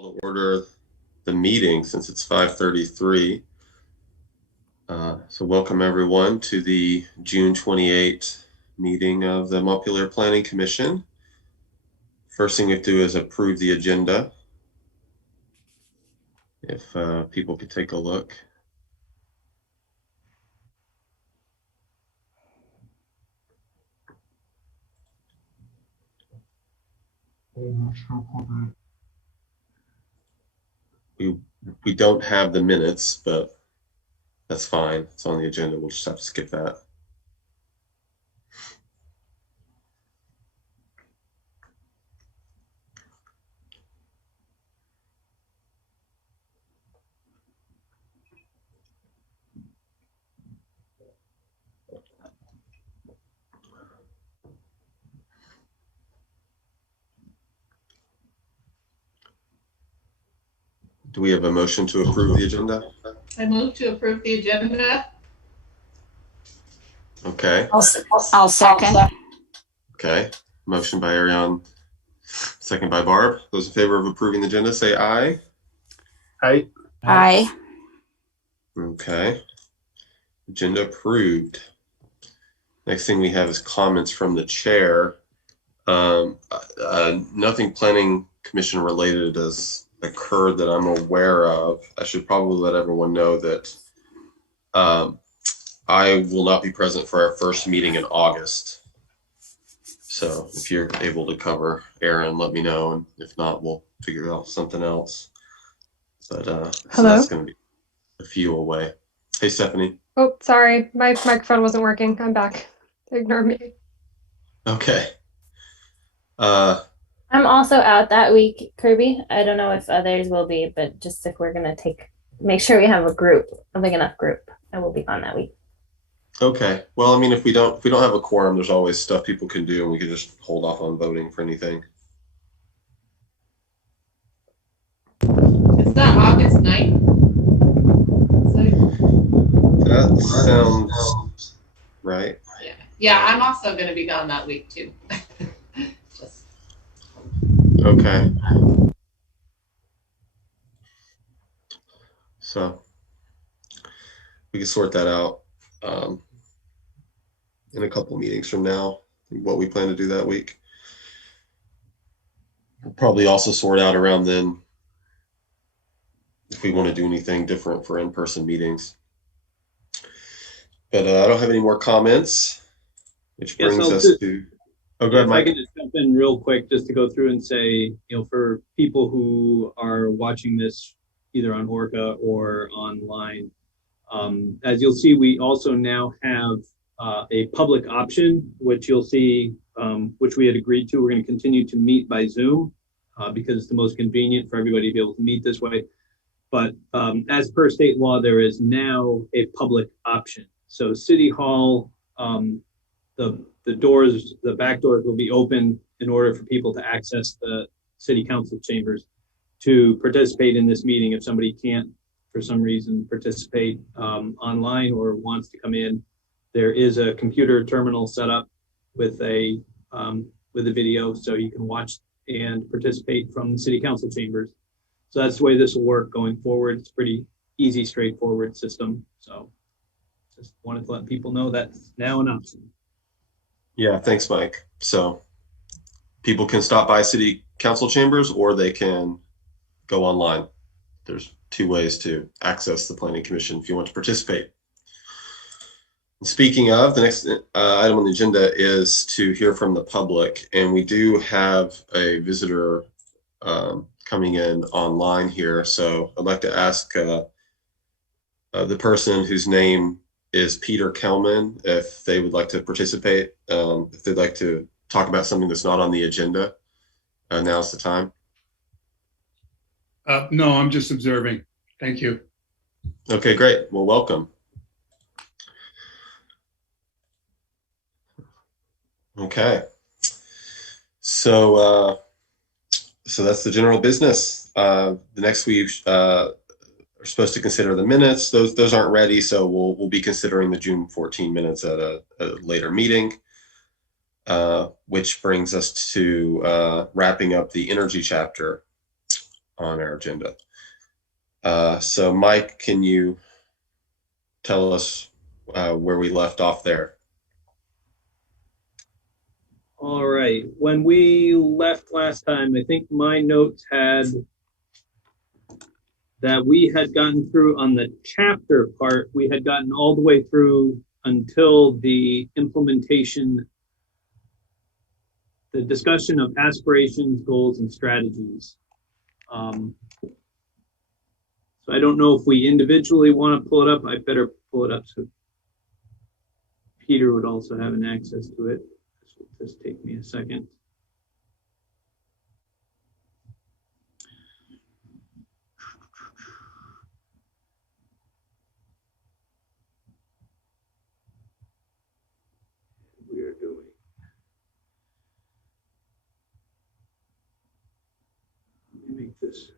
To order the meeting since it's 5:33. So welcome everyone to the June 28th meeting of the Montpelier Planning Commission. First thing we have to do is approve the agenda. If people could take a look. We don't have the minutes, but that's fine. It's on the agenda. We'll just have to skip that. Do we have a motion to approve the agenda? I move to approve the agenda. Okay. I'll second. Okay. Motion by Ariane, second by Barb. Those in favor of approving the agenda, say aye. Aye. Aye. Okay. Agenda approved. Next thing we have is comments from the chair. Nothing planning commission related has occurred that I'm aware of. I should probably let everyone know that I will not be present for our first meeting in August. So if you're able to cover Aaron, let me know. And if not, we'll figure out something else. But so that's going to be a few away. Hey, Stephanie. Oh, sorry. My microphone wasn't working. I'm back. Ignore me. Okay. I'm also out that week, Kirby. I don't know if others will be, but just if we're gonna make sure we have a big enough group, I will be on that week. Okay. Well, I mean, if we don't have a quorum, there's always stuff people can do, and we can just hold off on voting for anything. It's not August 9th. That sounds right. Yeah, I'm also going to be gone that week too. Okay. So we can sort that out in a couple meetings from now, what we plan to do that week. We'll probably also sort out around then if we want to do anything different for in-person meetings. But I don't have any more comments, which brings us to... Oh, go ahead, Mike. If I could just jump in real quick, just to go through and say, for people who are watching this either on ORCA or online, as you'll see, we also now have a public option, which you'll see, which we had agreed to. We're going to continue to meet by Zoom because it's the most convenient for everybody to be able to meet this way. But as per state law, there is now a public option. So City Hall, the back doors will be open in order for people to access the city council chambers to participate in this meeting. If somebody can't, for some reason, participate online or wants to come in, there is a computer terminal set up with a video, so you can watch and participate from the city council chambers. So that's the way this will work going forward. It's pretty easy, straightforward system. So just wanted to let people know that's now an option. Yeah, thanks, Mike. So people can stop by city council chambers or they can go online. There's two ways to access the planning commission if you want to participate. And speaking of, the next item on the agenda is to hear from the public. And we do have a visitor coming in online here. So I'd like to ask the person whose name is Peter Kelman if they would like to participate, if they'd like to talk about something that's not on the agenda. Now's the time. No, I'm just observing. Thank you. Okay, great. Well, welcome. Okay. So that's the general business. The next we are supposed to consider the minutes. Those aren't ready, so we'll be considering the June 14 minutes at a later meeting. Which brings us to wrapping up the energy chapter. on our agenda. So Mike, can you tell us where we left off there? All right. When we left last time, I think my notes had that we had gotten through on the chapter part, we had gotten all the way through until the implementation, the discussion of aspirations, goals, and strategies. So I don't know if we individually want to pull it up. I better pull it up so Peter would also have an access to it. This will just take me a second. We are doing. Let me make this.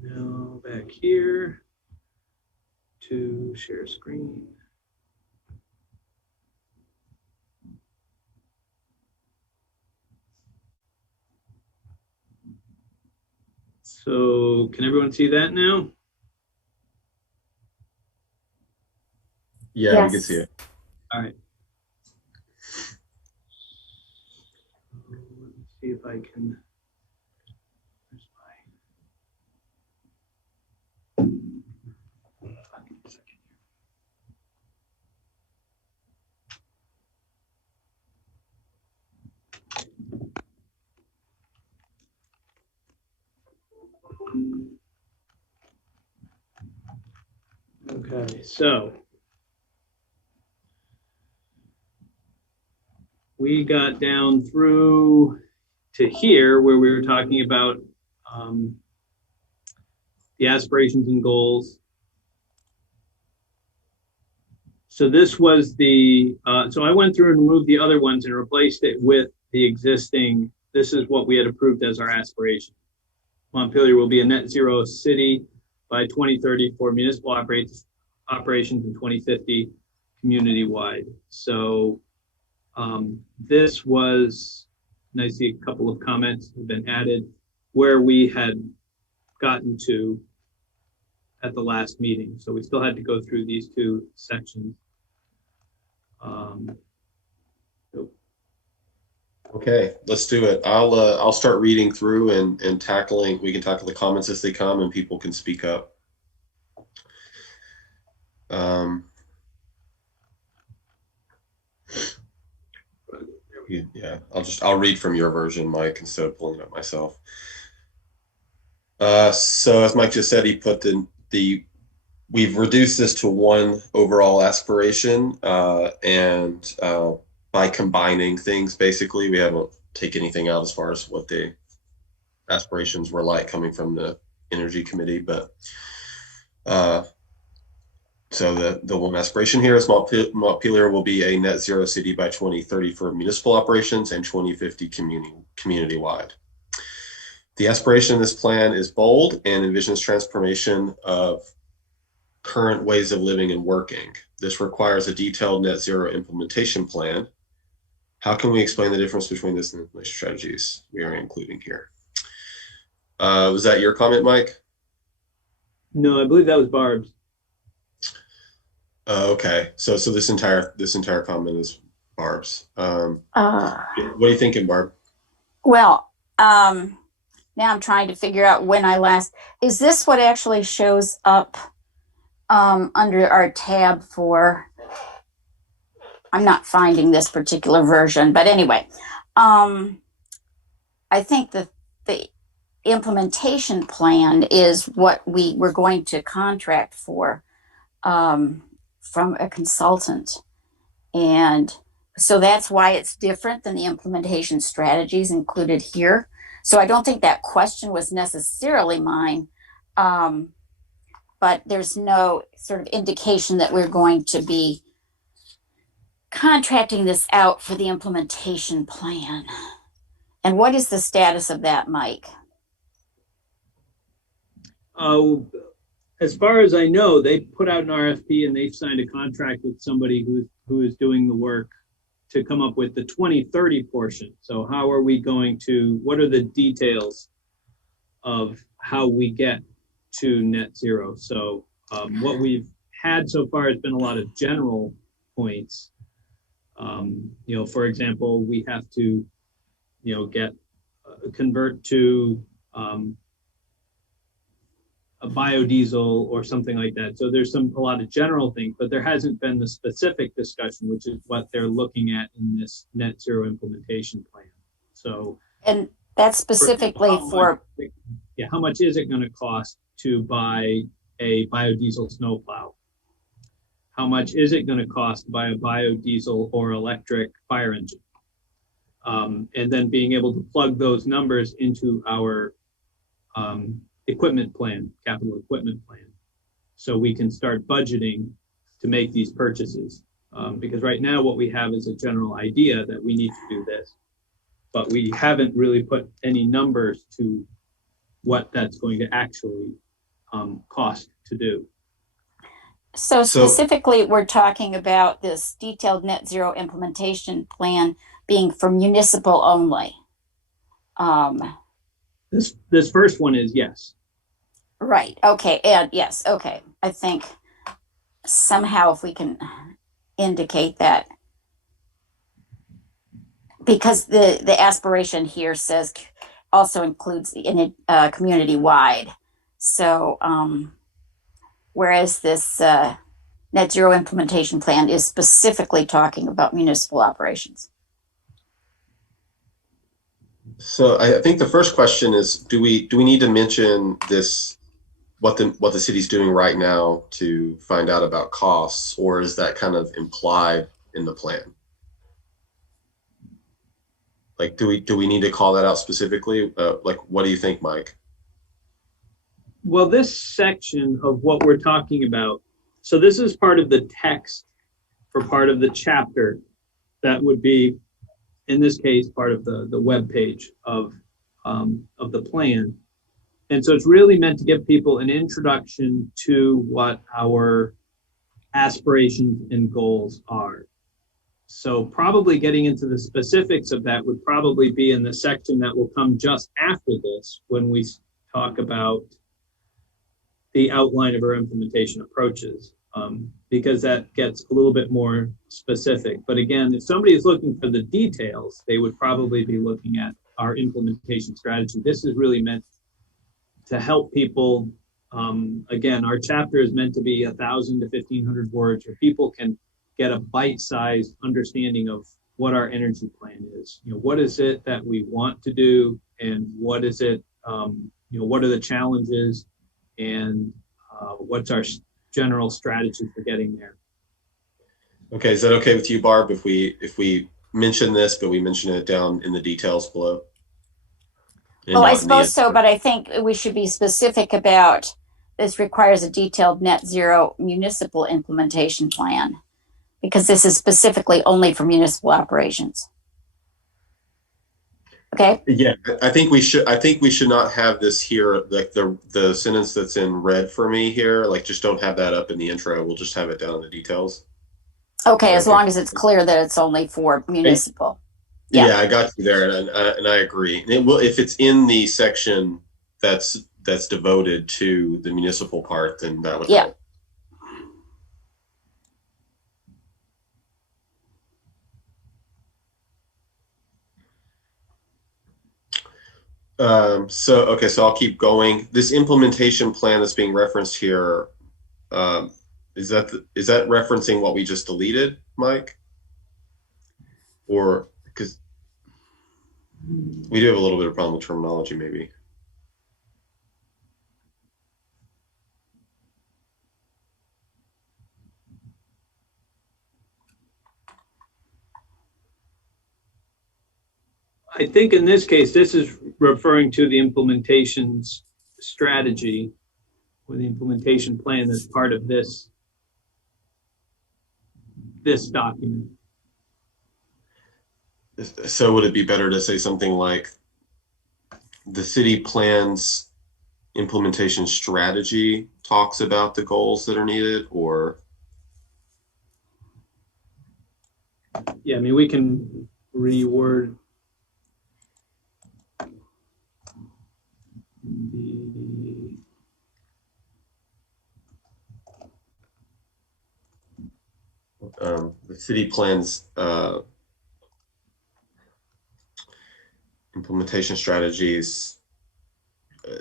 Now back here to share screen. So can everyone see that now? Yeah, Yes. we can see it. All right. Let me see if I can. Where's my. Fucking second here. Okay, so we got down through to here where we were talking about the aspirations and goals. So this was the, so I went through and removed the other ones and replaced it with the existing, this is what we had approved as our aspiration. Montpelier will be a net zero city by 2030 for municipal operations in 2050 community-wide. So this was, and I see a couple of comments have been added where we had gotten to at the last meeting. So we still had to go through these two sections. Okay, let's do it. I'll start reading through and tackling. We can tackle the comments as they come, and people can speak up. Yeah, I'll read from your version, Mike, instead of pulling it up myself. So as Mike just said, he put we've reduced this to one overall aspiration, and by combining things, basically, we haven't taken anything out as far as what the aspirations were like coming from the Energy Committee, but so the one aspiration here is Montpelier will be a net zero city by 2030 for municipal operations and 2050 community-wide. The aspiration in this plan is bold and envisions transformation of current ways of living and working. This requires a detailed net zero implementation plan. How can we explain the difference between this and the strategies we are including here? Was that your comment, Mike? No, I believe that was Barb's. Okay, so this entire comment is Barb's. What are you thinking, Barb? Well, now I'm trying to figure out when is this what actually shows up under our tab for, I'm not finding this particular version, but anyway, I think that the implementation plan is what we were going to contract for from a consultant. And so that's why it's different than the implementation strategies included here. So I don't think that question was necessarily mine, but there's no sort of indication that we're going to be contracting this out for the implementation plan. And what is the status of that, Mike? As far as I know, they put out an RFP and they've signed a contract with somebody who is doing the work to come up with the 2030 portion. So how are we going to, what are the details of how we get to net zero? So what we've had so far has been a lot of general points. For example, we have to, convert to a biodiesel or something like that. So there's a lot of general things, but there hasn't been the specific discussion, which is what they're looking at in this net zero implementation plan. So, and that's specifically how much is it going to cost to buy a biodiesel snowplow? How much is it going to cost to buy a biodiesel or electric fire engine? And then being able to plug those numbers into our equipment plan, capital equipment plan, so we can start budgeting to make these purchases. Because right now what we have is a general idea that we need to do this, but we haven't really put any numbers to what that's going to actually cost to do. So specifically, we're talking about this detailed net zero implementation plan being for municipal only. This first one is yes. Right. Okay. And yes. Okay. I think somehow if we can indicate that, because the aspiration here says also includes the community wide. So whereas this net zero implementation plan is specifically talking about municipal operations. So I think the first question is, do we need to mention this, what the city's doing right now to find out about costs, or is that kind of implied in the plan? Like, do we need to call that out specifically? Like, what do you think, Mike? Well, this section of what we're talking about, so this is part of the text for part of the chapter that would be, in this case, part of the web page of the plan. And so it's really meant to give people an introduction to what our aspirations and goals are. So probably getting into the specifics of that would probably be in the section that will come just after this, when we talk about the outline of our implementation approaches, because that gets a little bit more specific. But again, if somebody is looking for the details, they would probably be looking at our implementation strategy. This is really meant to help people. Again, our chapter is meant to be 1,000 to 1,500 words, where people can get a bite-sized understanding of what our energy plan is. What is it that we want to do, and what is it, what are the challenges, and what's our general strategy for getting there. Okay, is that okay with you, Barb, if we mention this, but we mention it down in the details below? Well, I suppose so, but I think we should be specific about this requires a detailed net zero municipal implementation plan, because this is specifically only for municipal operations. Okay. Yeah, I think we should not have this here, like the sentence that's in red for me here, like just don't have that up in the intro. We'll just have it down in the details. Okay, as long as it's clear that it's only for municipal. Yeah, I got you there, and I agree. And it will, if it's in the section that's devoted to the municipal part, then that would help. So I'll keep going. This implementation plan that's being referenced here, is that referencing what we just deleted, Mike? Or because we do have a little bit of problem with terminology, maybe. I think in this case, this is referring to the implementation strategy, or the implementation plan that's part of this document. So would it be better to say something like the city plan's implementation strategy talks about the goals that are needed, or? Yeah, I mean, we can reword the city plans implementation strategies.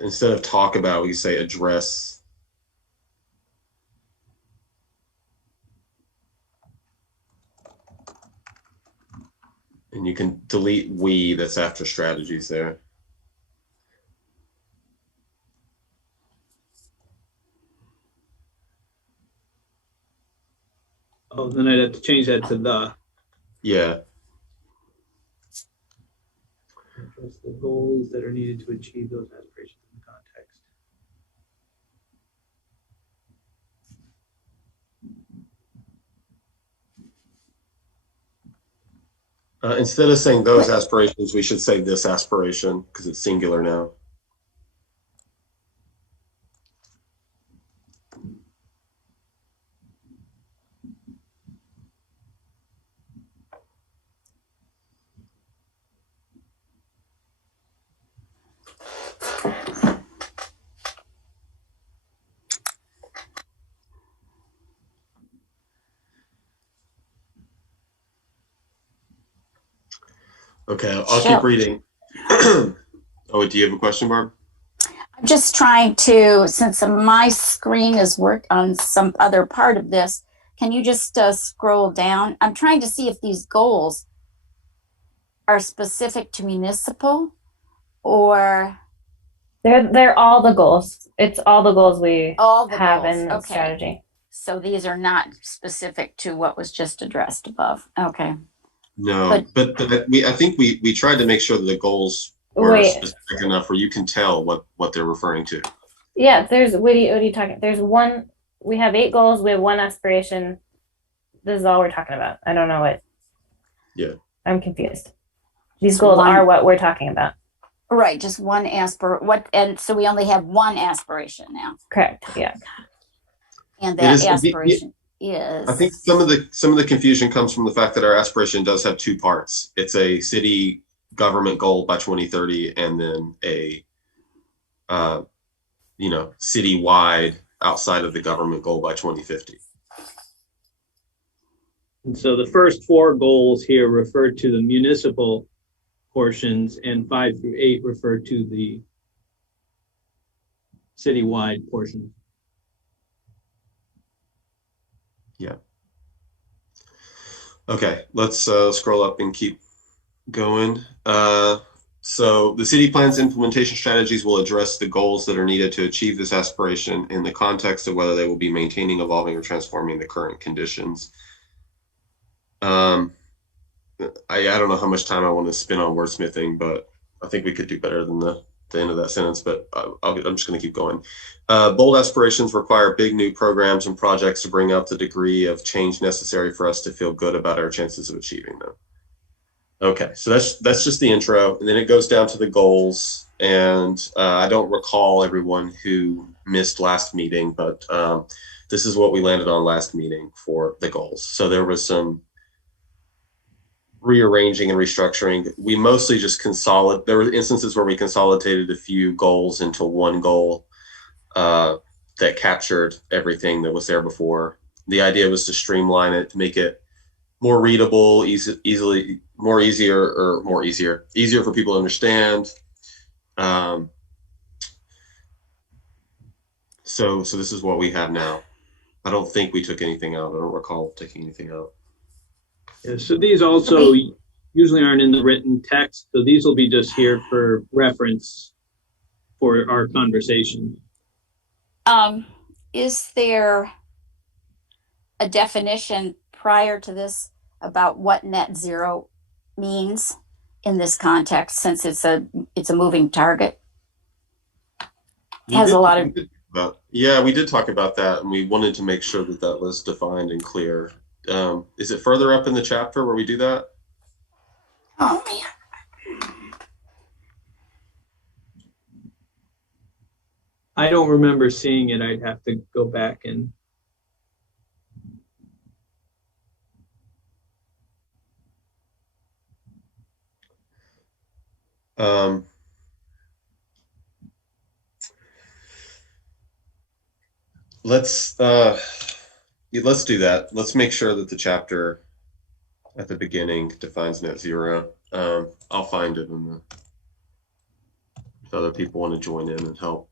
Instead of talk about, we say address. And you can delete we that's after strategies there. Oh, then I'd have to change that to the. Yeah. Address the goals that are needed to achieve those aspirations in the context. Instead of saying those aspirations, we should say this aspiration because it's singular now. Okay, I'll keep reading. Oh, do you have a question, Barb? I'm just trying to, since my screen is worked on some other part of this, can you just scroll down? I'm trying to see if these goals are specific to municipal or They're all the goals. It's all the goals we all the have goals. in the Okay. strategy. So these are not specific to what was just addressed above. Okay. No, but I think we tried to make sure that the goals were specific enough where you can tell what they're referring to. Yeah, what are you talking? There's one. We have 8 goals. We have 1 aspiration. This is all we're talking about. I don't know what. Yeah. I'm confused. These goals are what we're talking about. Right, just one and so we only have 1 aspiration now. Correct. Yeah. And that aspiration is. I think some of the confusion comes from the fact that our aspiration does have 2 parts. It's a city government goal by 2030, and then a citywide outside of the government goal by 2050. And so the first 4 goals here refer to the municipal portions, and 5 through 8 refer to the citywide portion. Yeah. Okay, let's scroll up and keep going. So the city plan's implementation strategies will address the goals that are needed to achieve this aspiration in the context of whether they will be maintaining, evolving, or transforming the current conditions. I don't know how much time I want to spend on wordsmithing, but I think we could do better than the end of that sentence, but I'm just going to keep going. Bold aspirations require big new programs and projects to bring up the degree of change necessary for us to feel good about our chances of achieving them. Okay, so that's just the intro, and then it goes down to the goals. And I don't recall everyone who missed last meeting, but this is what we landed on last meeting for the goals. So there was some rearranging and restructuring. We mostly just there were instances where we consolidated a few goals into one goal that captured everything that was there before. The idea was to streamline it, to make it more readable, easier for people to understand. So this is what we have now. I don't think we took anything out. I don't recall taking anything out. Yeah, so these also usually aren't in the written text. So these will be just here for reference for our conversation. Is there a definition prior to this about what net zero means in this context, since it's a moving target? It has a lot of. We did talk about that, and we wanted to make sure that that was defined and clear. Is it further up in the chapter where we do that? Oh man. I don't remember seeing it. I'd have to go back and. Um, let's do that. Let's make sure that the chapter at the beginning defines net zero. I'll find it if other people want to join in and help.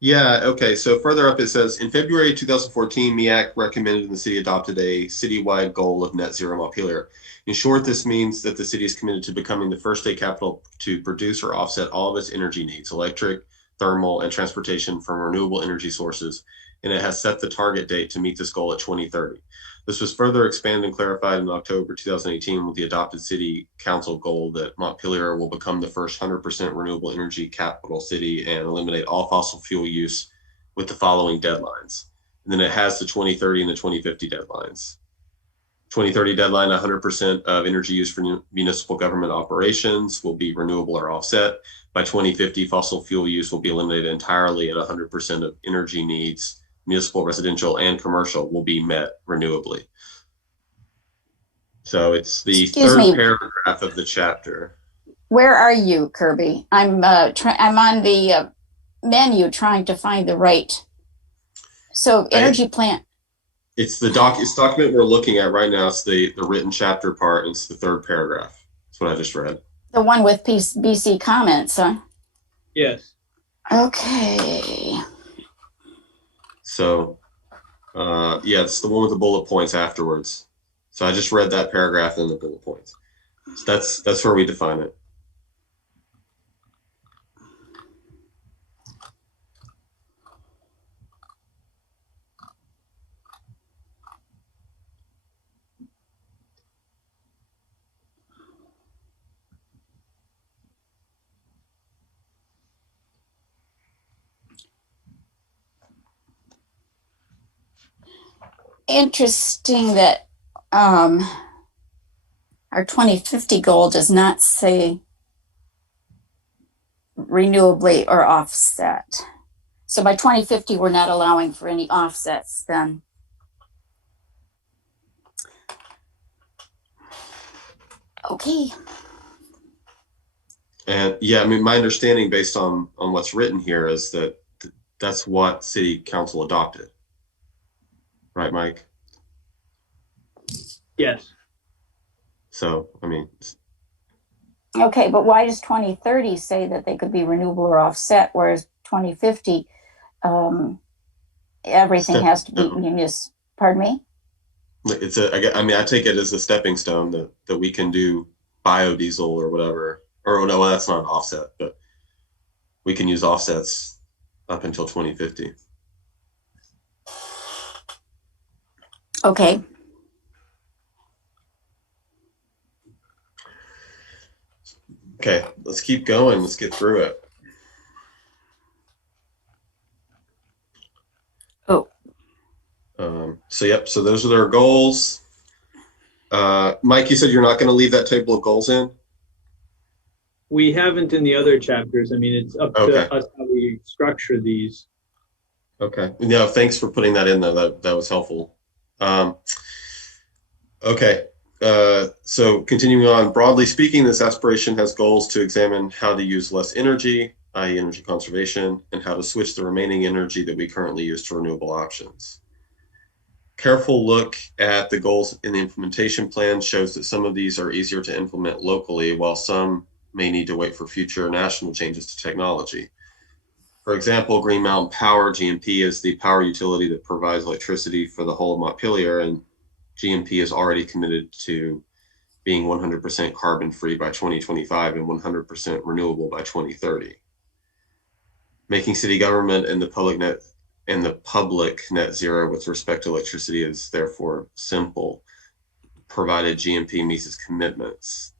Yeah, okay. So further up, it says in February 2014, MEAC recommended and the city adopted a citywide goal of net zero Montpelier. In short, this means that the city is committed to becoming the first state capital to produce or offset all of its energy needs, electric, thermal, and transportation from renewable energy sources, and it has set the target date to meet this goal at 2030. This was further expanded and clarified in October 2018 with the adopted city council goal that Montpelier will become the first 100% renewable energy capital city and eliminate all fossil fuel use with the following deadlines. And then it has the 2030 and the 2050 deadlines. 2030 deadline, 100% of energy used for municipal government operations will be renewable or offset. By 2050, fossil fuel use will be eliminated entirely and 100% of energy needs, municipal, residential, and commercial, will be met renewably. So it's the third paragraph of the chapter. Where are you, Kirby? I'm on the menu trying to find the right. So energy plant. It's the document we're looking at right now. It's the written chapter part. It's the third paragraph. That's what I just read. The one with BC comments, huh? Yes. Okay. So, yeah, it's the one with the bullet points afterwards. So I just read that paragraph and the bullet points. So that's where we define it. Interesting that our 2050 goal does not say renewably or offset. So by 2050, we're not allowing for any offsets then. Okay. And yeah, I mean, my understanding based on what's written here is that that's what city council adopted. Right, Mike? Yes. So, I mean. Okay, but why does 2030 say that they could be renewable or offset, whereas 2050, everything has to be pardon me? I take it as a stepping stone that we can do biodiesel or whatever. Or no, well, that's not an offset, but we can use offsets up until 2050. Okay. Okay, let's keep going. Let's get through it. Oh. So those are their goals. Mike, you said you're not going to leave that table of goals in? We haven't in the other chapters. I mean, it's up to us how we structure these. Okay. Yeah, thanks for putting that in there. That was helpful. Okay. So continuing on, broadly speaking, this aspiration has goals to examine how to use less energy, i.e. energy conservation, and how to switch the remaining energy that we currently use to renewable options. Careful look at the goals in the implementation plan shows that some of these are easier to implement locally, while some may need to wait for future national changes to technology. For example, Green Mountain Power, GMP, is the power utility that provides electricity for the whole of Montpelier, and GMP is already committed to being 100% carbon-free by 2025 and 100% renewable by 2030. Making city government and the public net zero with respect to electricity is therefore simple, provided GMP meets its commitments.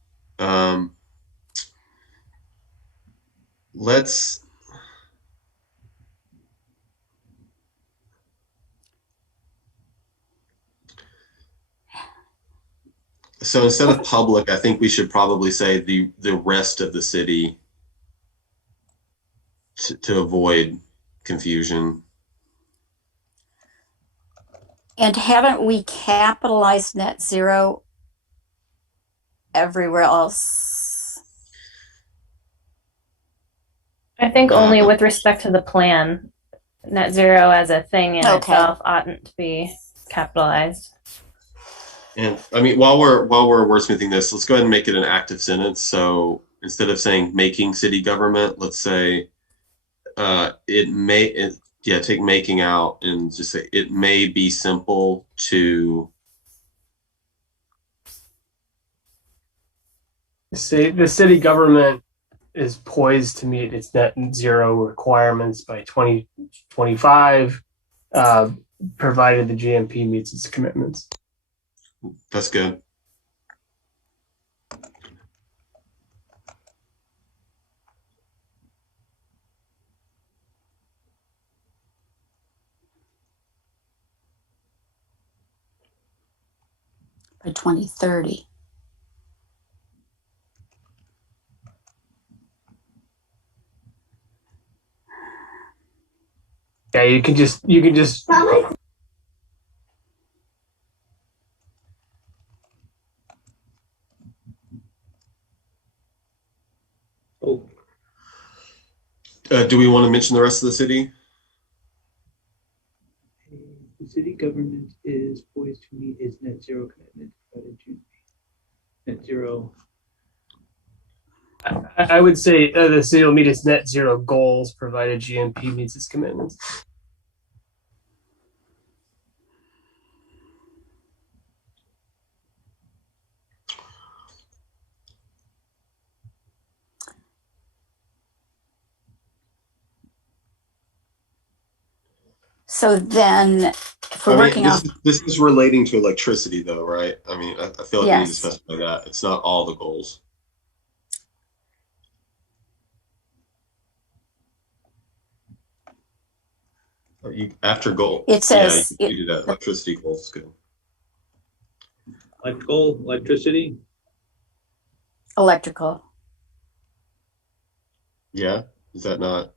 So instead of public, I think we should probably say the rest of the city to avoid confusion. And haven't we capitalized net zero everywhere else? I think only with respect to the plan, net zero as a thing in itself oughtn't to be capitalized. And I mean, while we're wordsmithing this, let's go ahead and make it an active sentence. So instead of saying making city government, let's say take making out and just say it may be simple to say the city government is poised to meet its net zero requirements by 2025, provided the GMP meets its commitments. That's good. By 2030. Yeah, you can just Do we want to mention the rest of the city? The city government is poised to meet its net zero commitment by June. Net zero. I would say the city will meet its net zero goals provided GMP meets its commitments. So then, if we're working off, this is relating to electricity, though, right? I mean, I feel like we need to yes, specify that it's not all the goals. After goal, it says you do that. Electricity goals, good. Electricity. electrical. Yeah, is that not?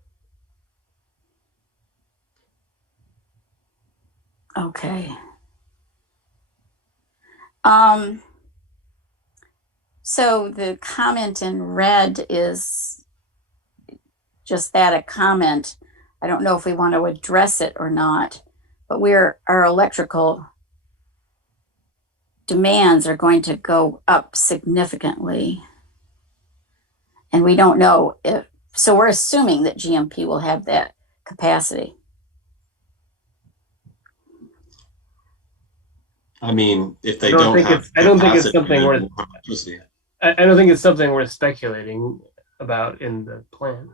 Okay. So the comment in red is just that, a comment. I don't know if we want to address it or not, but our electrical demands are going to go up significantly. And we don't know if, so we're assuming that GMP will have that capacity. I mean, if they I don't think it's something worth. I don't think it's something worth speculating about in the plan.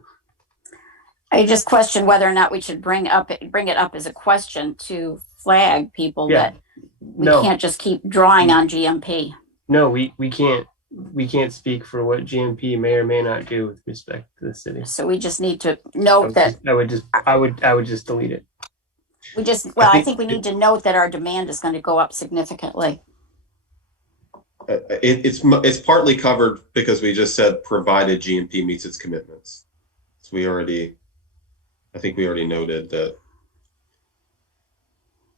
I just question whether or not we should bring it up as a question to flag people that we can't just keep drawing on GMP. No, we can't speak for what GMP may or may not do with respect to the city. So we just need to note that I would just delete it. I think we need to note that our demand is going to go up significantly. It's partly covered because we just said provided GMP meets its commitments. So I think we already noted that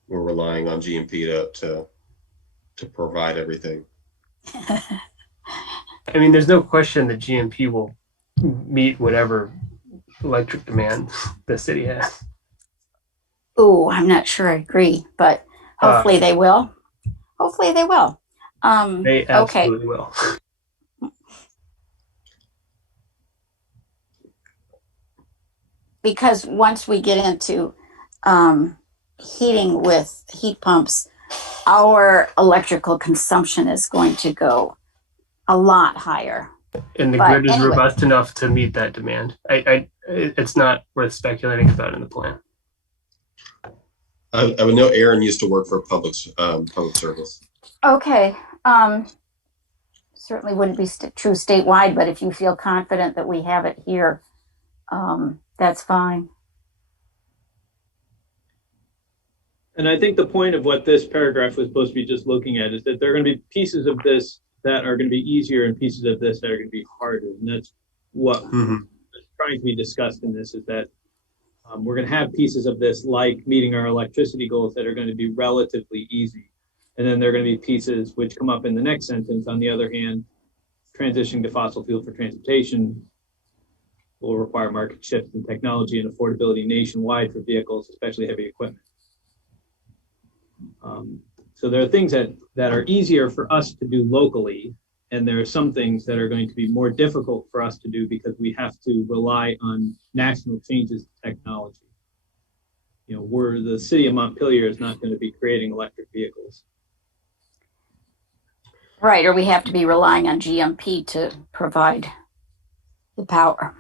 we're relying on GMP to provide everything. I mean, there's no question that GMP will meet whatever electric demand the city has. Oh, I'm not sure I agree, but hopefully they will. Hopefully they will. They absolutely will. Because once we get into heating with heat pumps, our electrical consumption is going to go a lot higher. And the grid is robust enough to meet that demand. It's not worth speculating about in the plan. I would know Aaron used to work for public service. Okay. Certainly wouldn't be true statewide, but if you feel confident that we have it here, that's fine. And I think the point of what this paragraph was supposed to be just looking at is that there are going to be pieces of this that are going to be easier and pieces of this that are going to be harder. And that's what is trying to be discussed in this, is that we're going to have pieces of this like meeting our electricity goals that are going to be relatively easy. And then there are going to be pieces which come up in the next sentence. On the other hand, transitioning to fossil fuel for transportation will require market shifts in technology and affordability nationwide for vehicles, especially heavy equipment. So there are things that are easier for us to do locally, and there are some things that are going to be more difficult for us to do because we have to rely on national changes to technology. You know, the city of Montpelier is not going to be creating electric vehicles. Right, or we have to be relying on GMP to provide the power.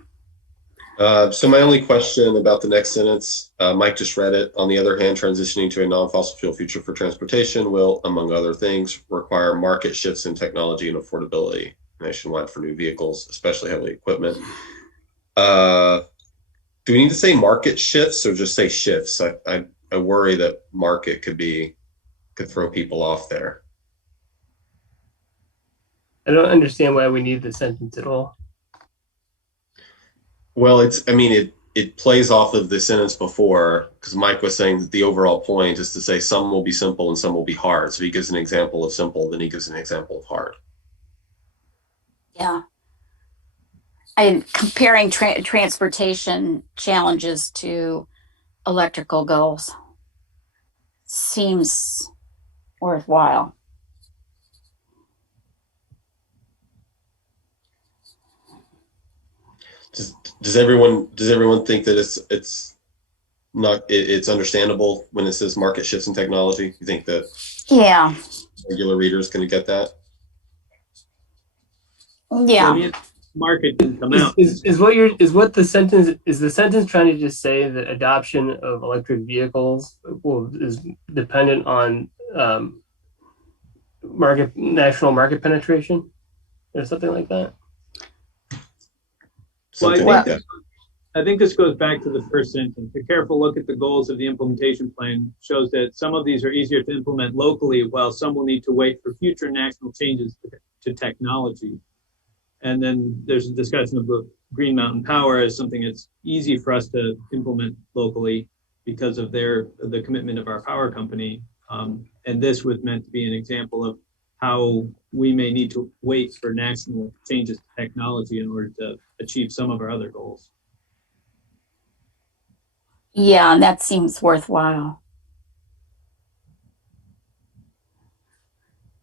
So my only question about the next sentence, Mike just read it. On the other hand, transitioning to a non-fossil fuel future for transportation will, among other things, require market shifts in technology and affordability nationwide for new vehicles, especially heavy equipment. Do we need to say market shifts or just say shifts? I worry that market could throw people off there. I don't understand why we need the sentence at all. Well, it plays off of the sentence before, because Mike was saying that the overall point is to say some will be simple and some will be hard. So he gives an example of simple, then he gives an example of hard. Yeah. And comparing transportation challenges to electrical goals seems worthwhile. Does everyone think that it's understandable when it says market shifts in technology? You think that regular readers going to get that? Yeah. I mean, market didn't come out. Is the sentence trying to just say that adoption of electric vehicles is dependent on national market penetration or something like that? I think this goes back to the first sentence. A careful look at the goals of the implementation plan shows that some of these are easier to implement locally, while some will need to wait for future national changes to technology. And then there's a discussion of the Green Mountain Power as something that's easy for us to implement locally because of the commitment of our power company. And this was meant to be an example of how we may need to wait for national changes to technology in order to achieve some of our other goals. Yeah, and that seems worthwhile.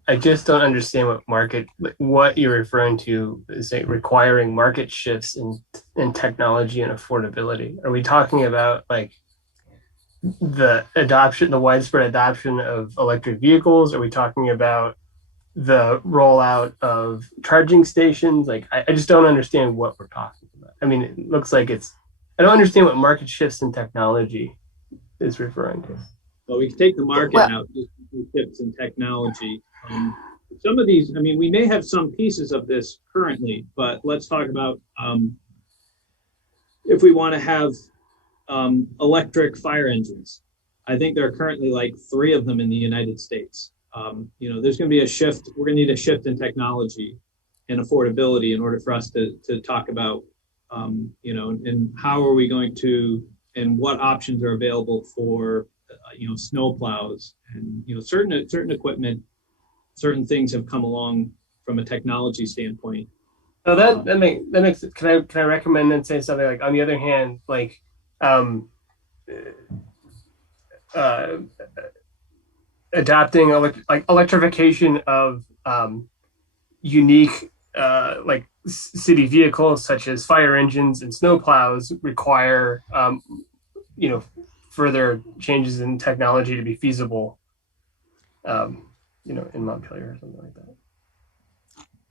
I just don't understand what you're referring to is requiring market shifts in technology and affordability. Are we talking about like the widespread adoption of electric vehicles? Are we talking about the rollout of charging stations? Like, I just don't understand what we're talking about. I mean, it looks like I don't understand what market shifts in technology is referring to. Well, we can take the market out, just shifts in technology. Some of these, I mean, we may have some pieces of this currently, but let's talk about if we want to have electric fire engines. I think there are currently like 3 of them in the United States. There's going to be a shift. We're going to need a shift in technology and affordability in order for us to talk about, and how are we going to, and what options are available for, snow plows and, certain equipment, certain things have come along from a technology standpoint. So that makes it. Can I recommend and say something like, on the other hand, like, adopting electrification of unique city vehicles such as fire engines and snow plows require further changes in technology to be feasible in Montpelier or something like that.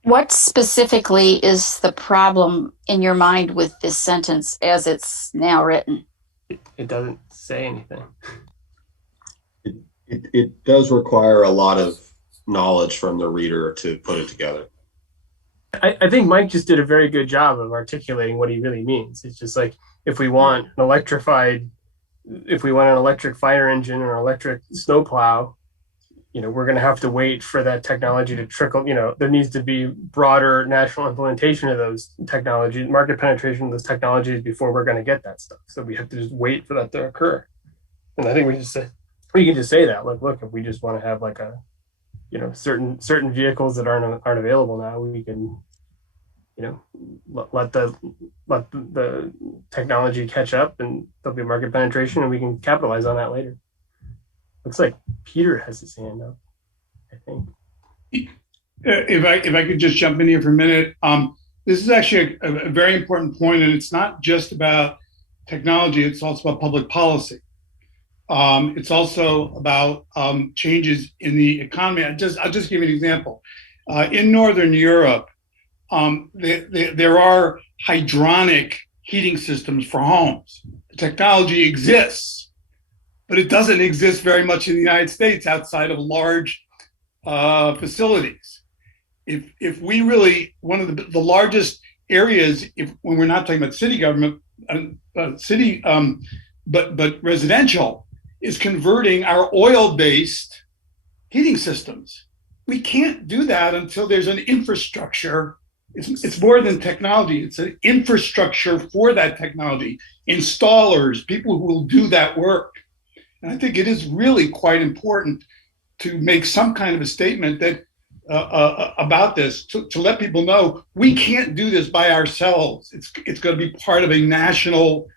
What specifically is the problem in your mind with this sentence as it's now written? It doesn't say anything. It does require a lot of knowledge from the reader to put it together. I think Mike just did a very good job of articulating what he really means. It's just like, if we want an electric fire engine or an electric snowplow, we're going to have to wait for that technology to trickle. There needs to be broader national implementation of those technologies, market penetration of those technologies before we're going to get that stuff. So we have to just wait for that to occur. And I think we can just say that, like, look, if we just want to have like a, certain vehicles that aren't available now, we can, let the technology catch up, and there'll be market penetration, and we can capitalize on that later. Looks like Peter has his hand up, I think. If I could just jump in here for a minute, this is actually a very important point, and it's not just about technology; it's also about public policy. It's also about changes in the economy. I'll just give you an example. In Northern Europe, there are hydronic heating systems for homes. The technology exists, but it doesn't exist very much in the United States outside of large facilities. If we really, one of the largest areas, when we're not talking about city government, but residential, is converting our oil-based heating systems. We can't do that until there's an infrastructure. It's more than technology. It's an infrastructure for that technology, installers, people who will do that work. And I think it is really quite important to make some kind of a statement that about this, to let people know we can't do this by ourselves. It's going to be part of a national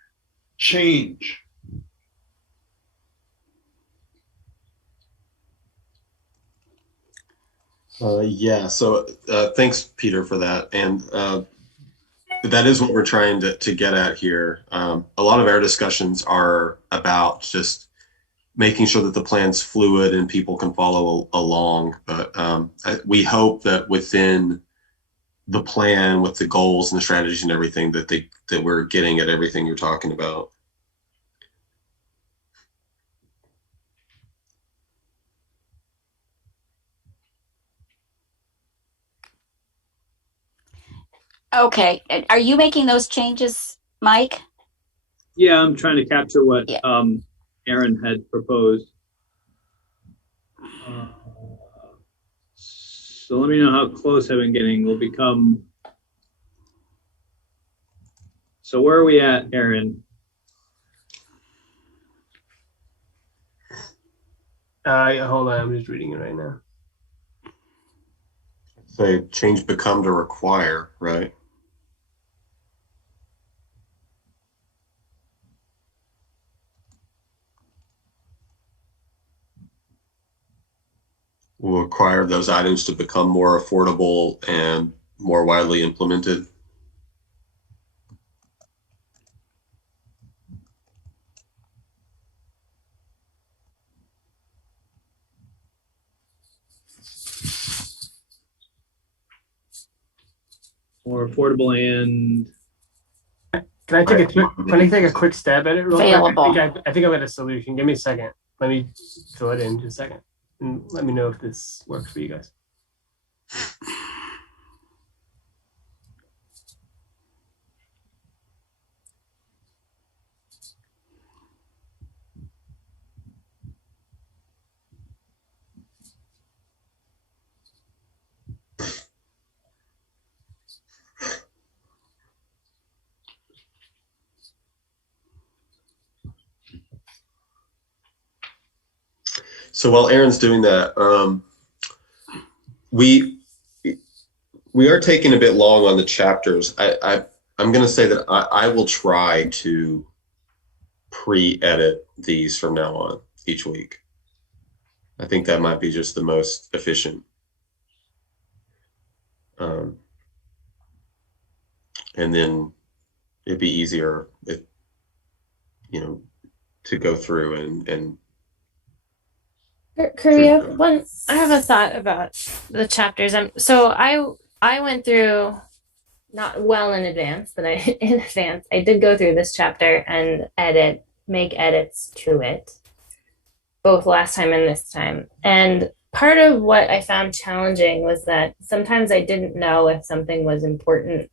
change. So thanks, Peter, for that. And that is what we're trying to get at here. A lot of our discussions are about just making sure that the plan's fluid and people can follow along. But we hope that within the plan, with the goals and the strategies and everything, that we're getting at everything you're talking about. Okay. Are you making those changes, Mike? Yeah, I'm trying to capture what Yeah. Aaron had proposed. So let me know how close I've been getting. We'll become. So where are we at, Aaron? Hold on, I'm just reading it right now. Say change become to require, right? Will require those items to become more affordable and more widely implemented. More affordable and Can I take a quick stab at it real Available. quick? I think I've got a solution. Give me a second. Let me fill it in just a second. And let me know if this works for you guys. So while Aaron's doing that, we are taking a bit long on the chapters. I'm going to say that I will try to pre-edit these from now on each week. I think that might be just the most efficient. And then it'd be easier if, to go through and Kirby, I have a thought about the chapters. So I went through, not well in advance, but in advance, I did go through this chapter and make edits to it, both last time and this time. And part of what I found challenging was that sometimes I didn't know if something was important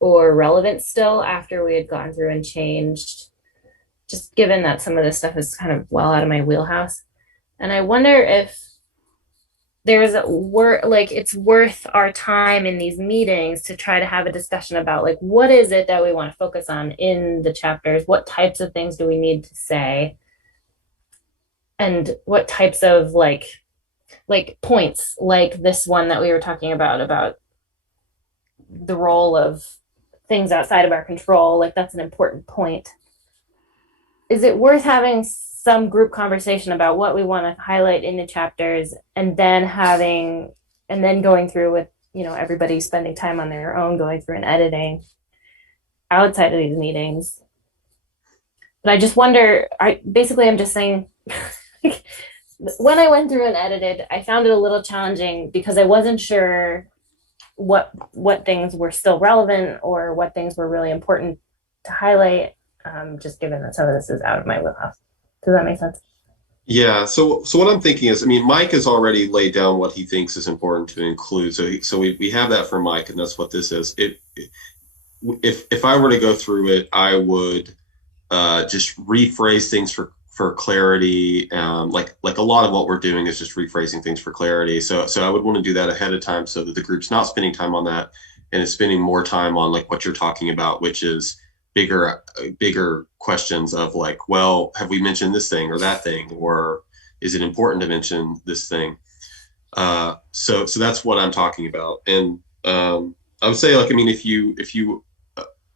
or relevant still after we had gone through and changed, just given that some of this stuff is kind of well out of my wheelhouse. And I wonder if it's worth our time in these meetings to try to have a discussion about like what is it that we want to focus on in the chapters, what types of things do we need to say, and what types of like points like this one that we were talking about the role of things outside of our control, like that's an important point. Is it worth having some group conversation about what we want to highlight in the chapters and then going through with, everybody spending time on their own, going through and editing outside of these meetings? But I just wonder, I'm just saying, when I went through and edited, I found it a little challenging because I wasn't sure what things were still relevant or what things were really important to highlight, just given that some of this is out of my wheelhouse. Does that make sense? Yeah. So what I'm thinking is, Mike has already laid down what he thinks is important to include. So we have that for Mike, and that's what this is. If I were to go through it, I would just rephrase things for clarity. Like a lot of what we're doing is just rephrasing things for clarity. So I would want to do that ahead of time so that the group's not spending time on that and is spending more time on like what you're talking about, which is bigger questions of like, well, have we mentioned this thing or that thing, or is it important to mention this thing? So that's what I'm talking about. And I would say, like, if you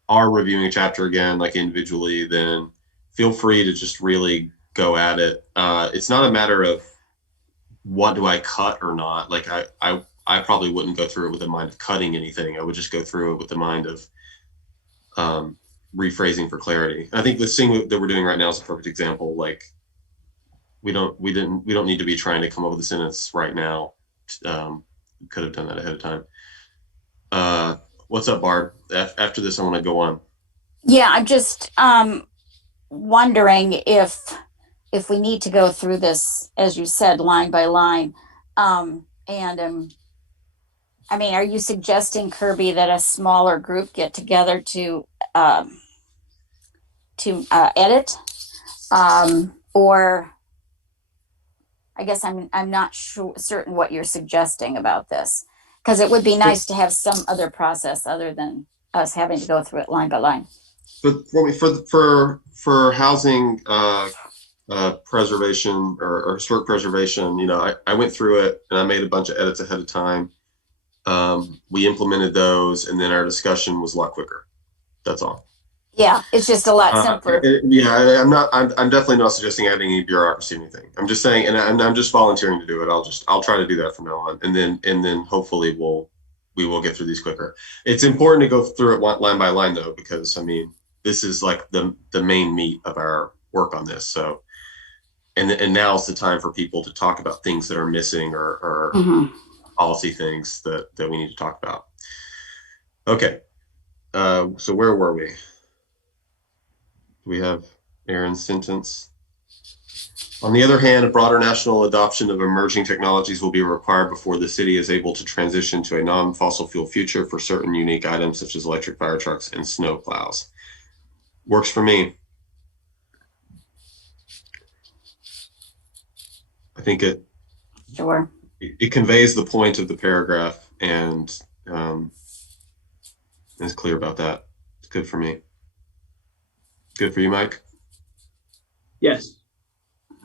are reviewing a chapter again, like individually, then feel free to just really go at it. It's not a matter of what do I cut or not. Like I probably wouldn't go through it with the mind of cutting anything. I would just go through it with the mind of rephrasing for clarity. And I think this thing that we're doing right now is a perfect example. Like we don't need to be trying to come up with a sentence right now. Could have done that ahead of time. What's up, Barb? After this, I want to go on. Yeah, I'm just wondering if we need to go through this, as you said, line by line. Are you suggesting, Kirby, that a smaller group get together to edit? Or I guess I'm not certain what you're suggesting about this, because it would be nice to have some other process other than us having to go through it line by line. For housing preservation or historic preservation, I went through it and I made a bunch of edits ahead of time. We implemented those, and then our discussion was a lot quicker. That's all. Yeah, it's just a lot simpler. I'm definitely not suggesting adding any bureaucracy or anything. I'm just saying, and I'm just volunteering to do it. I'll try to do that from now on, and then hopefully we will get through these quicker. It's important to go through it line by line though, because this is like the main meat of our work on this. So, and now is the time for people to talk about things that are missing or policy things that we need to talk about. Okay. So where were we? We have Aaron's sentence. On the other hand, a broader national adoption of emerging technologies will be required before the city is able to transition to a non-fossil fuel future for certain unique items such as electric fire trucks and snow plows. Works for me. I think it conveys the point of the paragraph and is clear about that. It's good for me. Good for you, Mike? Yes.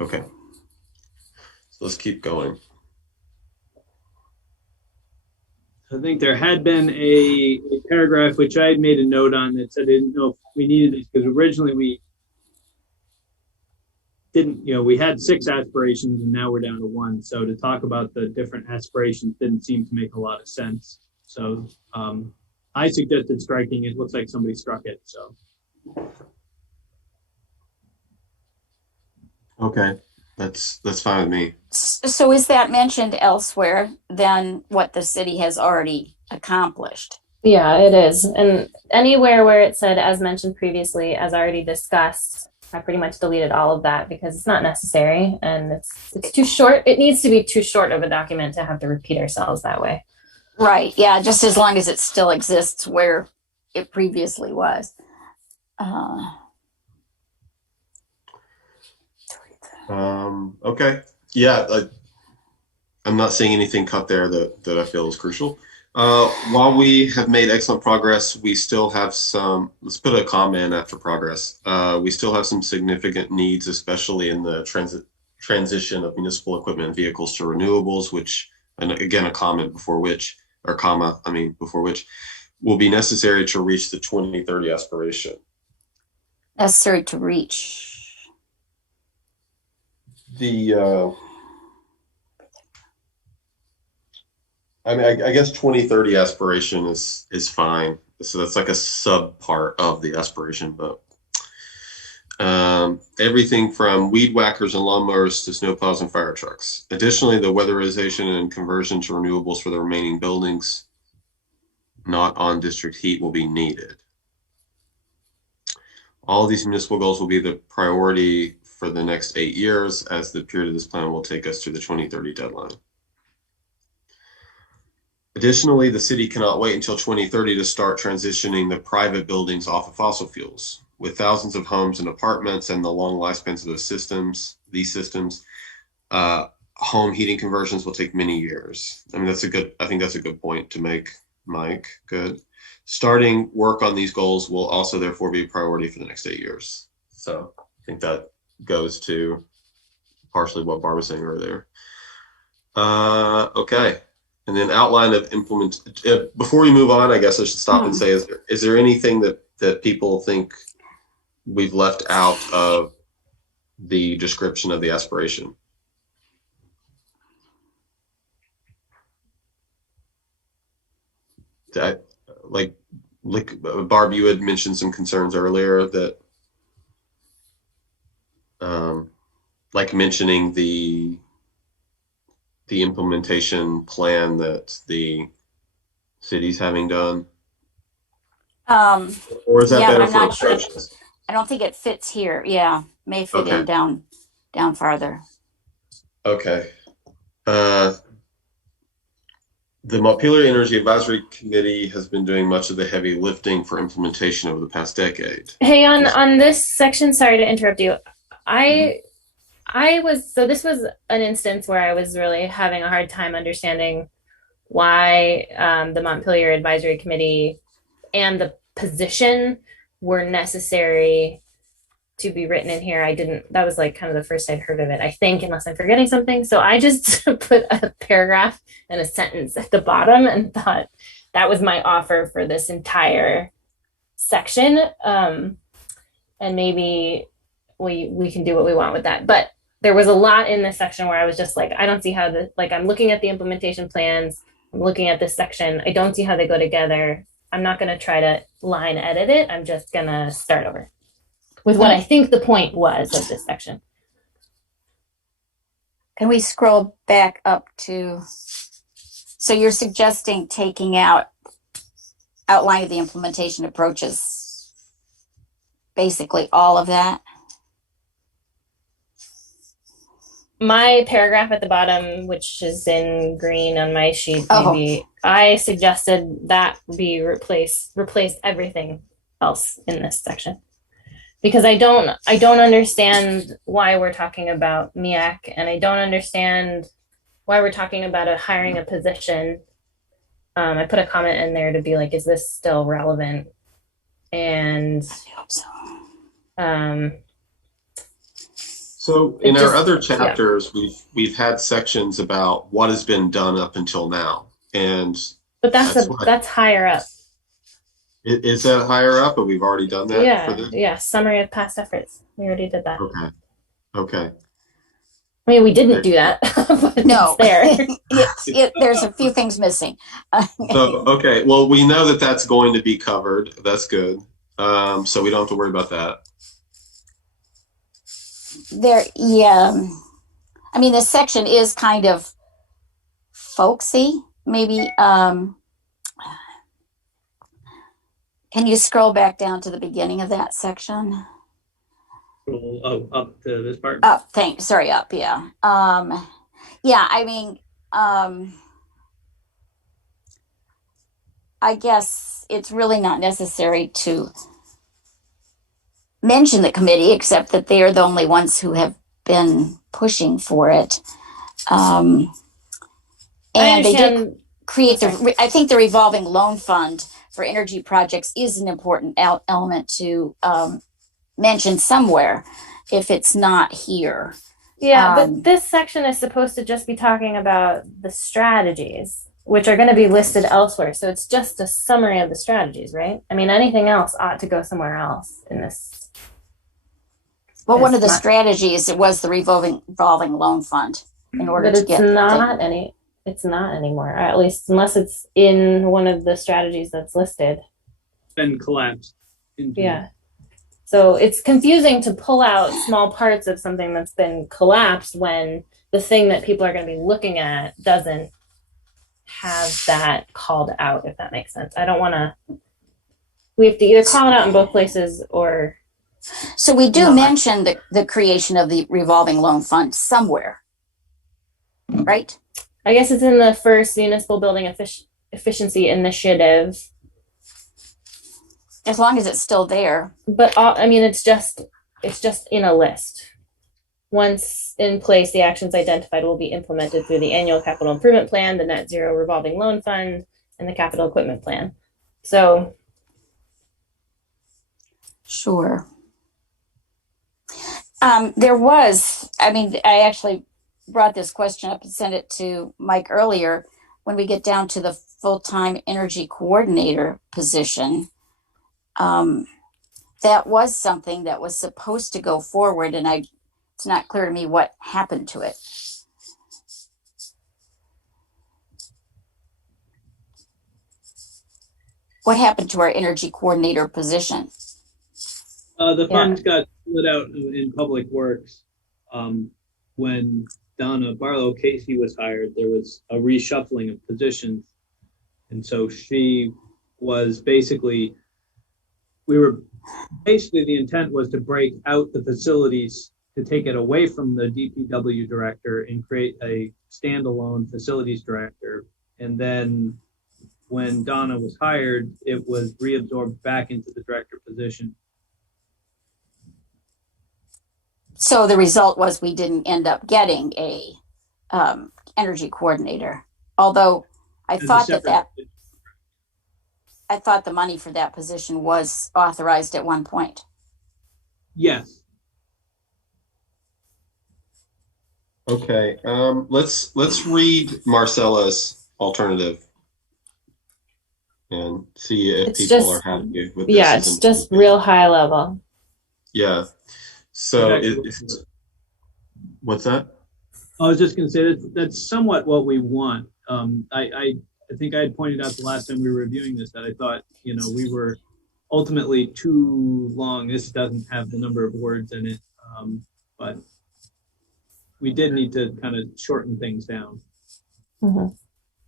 Okay. So let's keep going. I think there had been a paragraph which I had made a note on that said I didn't know if we needed this, because originally we didn't, we had 6 aspirations and now we're down to 1. So to talk about the different aspirations didn't seem to make a lot of sense. So I suggested striking it. Looks like somebody struck it. So. Okay, that's fine with me. So is that mentioned elsewhere than what the city has already accomplished? Yeah, it is. And anywhere where it said, as mentioned previously, as already discussed, I pretty much deleted all of that because it's not necessary and it's too short. It needs to be too short of a document to have to repeat ourselves that way. Right. Yeah. Just as long as it still exists where it previously was. Okay. Yeah. I'm not seeing anything cut there that I feel is crucial. While we have made excellent progress, we still have some, let's put a comma in after progress. We still have some significant needs, especially in the transition of municipal equipment and vehicles to renewables, which, and again, a comment before which, or comma, I mean, before which, will be necessary to reach the 2030 aspiration. Necessary to reach. I mean, I guess 2030 aspiration is fine. So that's like a sub part of the aspiration, but everything from weed whackers and lawnmowers to snowplows and fire trucks. Additionally, the weatherization and conversion to renewables for the remaining buildings not on district heat will be needed. All of these municipal goals will be the priority for the next 8 years, as the period of this plan will take us to the 2030 deadline. Additionally, the city cannot wait until 2030 to start transitioning the private buildings off of fossil fuels. With thousands of homes and apartments and the long lifespans of these systems, home heating conversions will take many years. I mean, I think that's a good point to make, Mike. Good. Starting work on these goals will also therefore be a priority for the next 8 years. So I think that goes to partially what Barb was saying earlier. Okay. And then outline of before we move on, I guess I should stop and say, is there anything that people think we've left out of the description of the aspiration? Like Barb, you had mentioned some concerns earlier that, like mentioning the implementation plan that the city's having done, or is that better for instructions? Sure. I don't think it fits here. Yeah, may fit in down farther. Okay. The Montpelier Energy Advisory Committee has been doing much of the heavy lifting for implementation over the past decade. Hey, on this section, sorry to interrupt you. This was an instance where I was really having a hard time understanding why the Montpelier Advisory Committee and the position were necessary to be written in here. That was like kind of the first I'd heard of it, I think, unless I'm forgetting something. So I just put a paragraph and a sentence at the bottom and thought that was my offer for this entire section. And maybe we can do what we want with that. But there was a lot in this section where I was just like, I don't see how I'm looking at the implementation plans, I'm looking at this section, I don't see how they go together. I'm not going to try to line edit it. I'm just going to start over with what I think the point was of this section. Can we scroll back up to, so you're suggesting taking out outline of the implementation approaches, basically all of that? My paragraph at the bottom, which is in green on my sheet, maybe I suggested that be replace everything else in this section, because I don't understand why we're talking about MEAC, and I don't understand why we're talking about hiring a position. I put a comment in there to be like, is this still relevant? And I hope so. So in our other chapters, we've had sections about what has been done up until now, but that's higher up. Is that higher up? But we've already done that. Yeah. Summary of past efforts. We already did that. Okay. I mean, we didn't do that. But no, it's there. There's a few things missing. Okay. Well, we know that that's going to be covered. That's good. So we don't have to worry about that. I mean, this section is kind of folksy, maybe. Can you scroll back down to the beginning of that section? Up to this part. Up, thanks. Sorry, up. Yeah. I mean, I guess it's really not necessary to mention the committee, except that they are the only ones who have been pushing for it. And they did understand. create Okay. I think the revolving loan fund for energy projects is an important element to mention somewhere if it's not here. Yeah, but this section is supposed to just be talking about the strategies, which are going to be listed elsewhere. So it's just a summary of the strategies, right? I mean, anything else ought to go somewhere else in this. Well, one of the strategies, it was the revolving loan fund in order to get. It's not anymore, at least unless it's in one of the strategies that's listed. It's been collapsed. Yeah. So it's confusing to pull out small parts of something that's been collapsed when the thing that people are going to be looking at doesn't have that called out, if that makes sense. I don't want to. We have to either call it out in both places or. So we do mention the creation of the revolving loan fund somewhere, right? I guess it's in the first municipal building efficiency initiative. As long as it's still there. But I mean, it's just in a list. Once in place, the actions identified will be implemented through the annual capital improvement plan, the net zero revolving loan fund, and the capital equipment plan. So. Sure. I actually brought this question up and sent it to Mike earlier. When we get down to the full-time energy coordinator position, that was something that was supposed to go forward, and it's not clear to me what happened to it. What happened to our energy coordinator position? The funds got split out in Public Works. When Donna Barlow Casey was hired, there was a reshuffling of positions. And so she was the intent was to break out the facilities, to take it away from the DPW director and create a standalone facilities director. And then when Donna was hired, it was reabsorbed back into the director position. So the result was we didn't end up getting a energy coordinator, although I thought I thought the money for that position was authorized at one point. Yes. Okay. Let's read Marcella's alternative and see if people are happy with this. Yeah, it's just real high level. Yeah. So what's that? I was just going to say that's somewhat what we want. I think I had pointed out the last time we were reviewing this that I thought, we were ultimately too long. This doesn't have the number of words in it, but we did need to kind of shorten things down. Mm-hmm.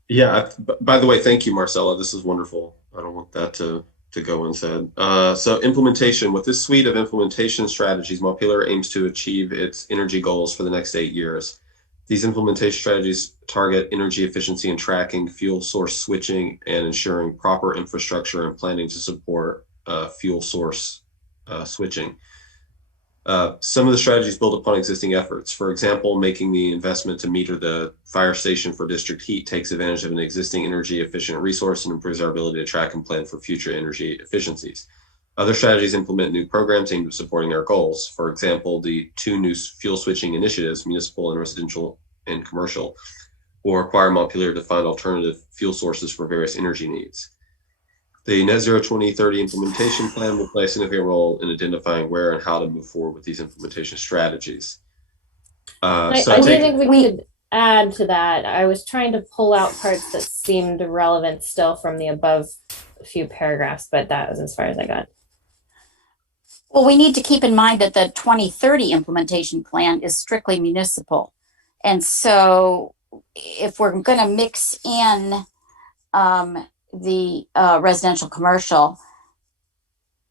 Yeah. By the way, thank you, Marcella. This is wonderful. I don't want that to go unsaid. So implementation. With this suite of implementation strategies, Montpelier aims to achieve its energy goals for the next 8 years. These implementation strategies target energy efficiency and tracking, fuel source switching, and ensuring proper infrastructure and planning to support fuel source switching. Some of the strategies build upon existing efforts. For example, making the investment to meter the fire station for district heat takes advantage of an existing energy efficient resource and improves our ability to track and plan for future energy efficiencies. Other strategies implement new programs aimed at supporting our goals. For example, the 2 new fuel switching initiatives, municipal and residential and commercial, will require Montpelier to find alternative fuel sources for various energy needs. The Net Zero 2030 implementation plan will play a significant role in identifying where and how to move forward with these implementation strategies. I think we could add to that. I was trying to pull out parts that seemed relevant still from the above few paragraphs, but that was as far as I got. Well, we need to keep in mind that the 2030 implementation plan is strictly municipal. And so if we're going to mix in the residential commercial,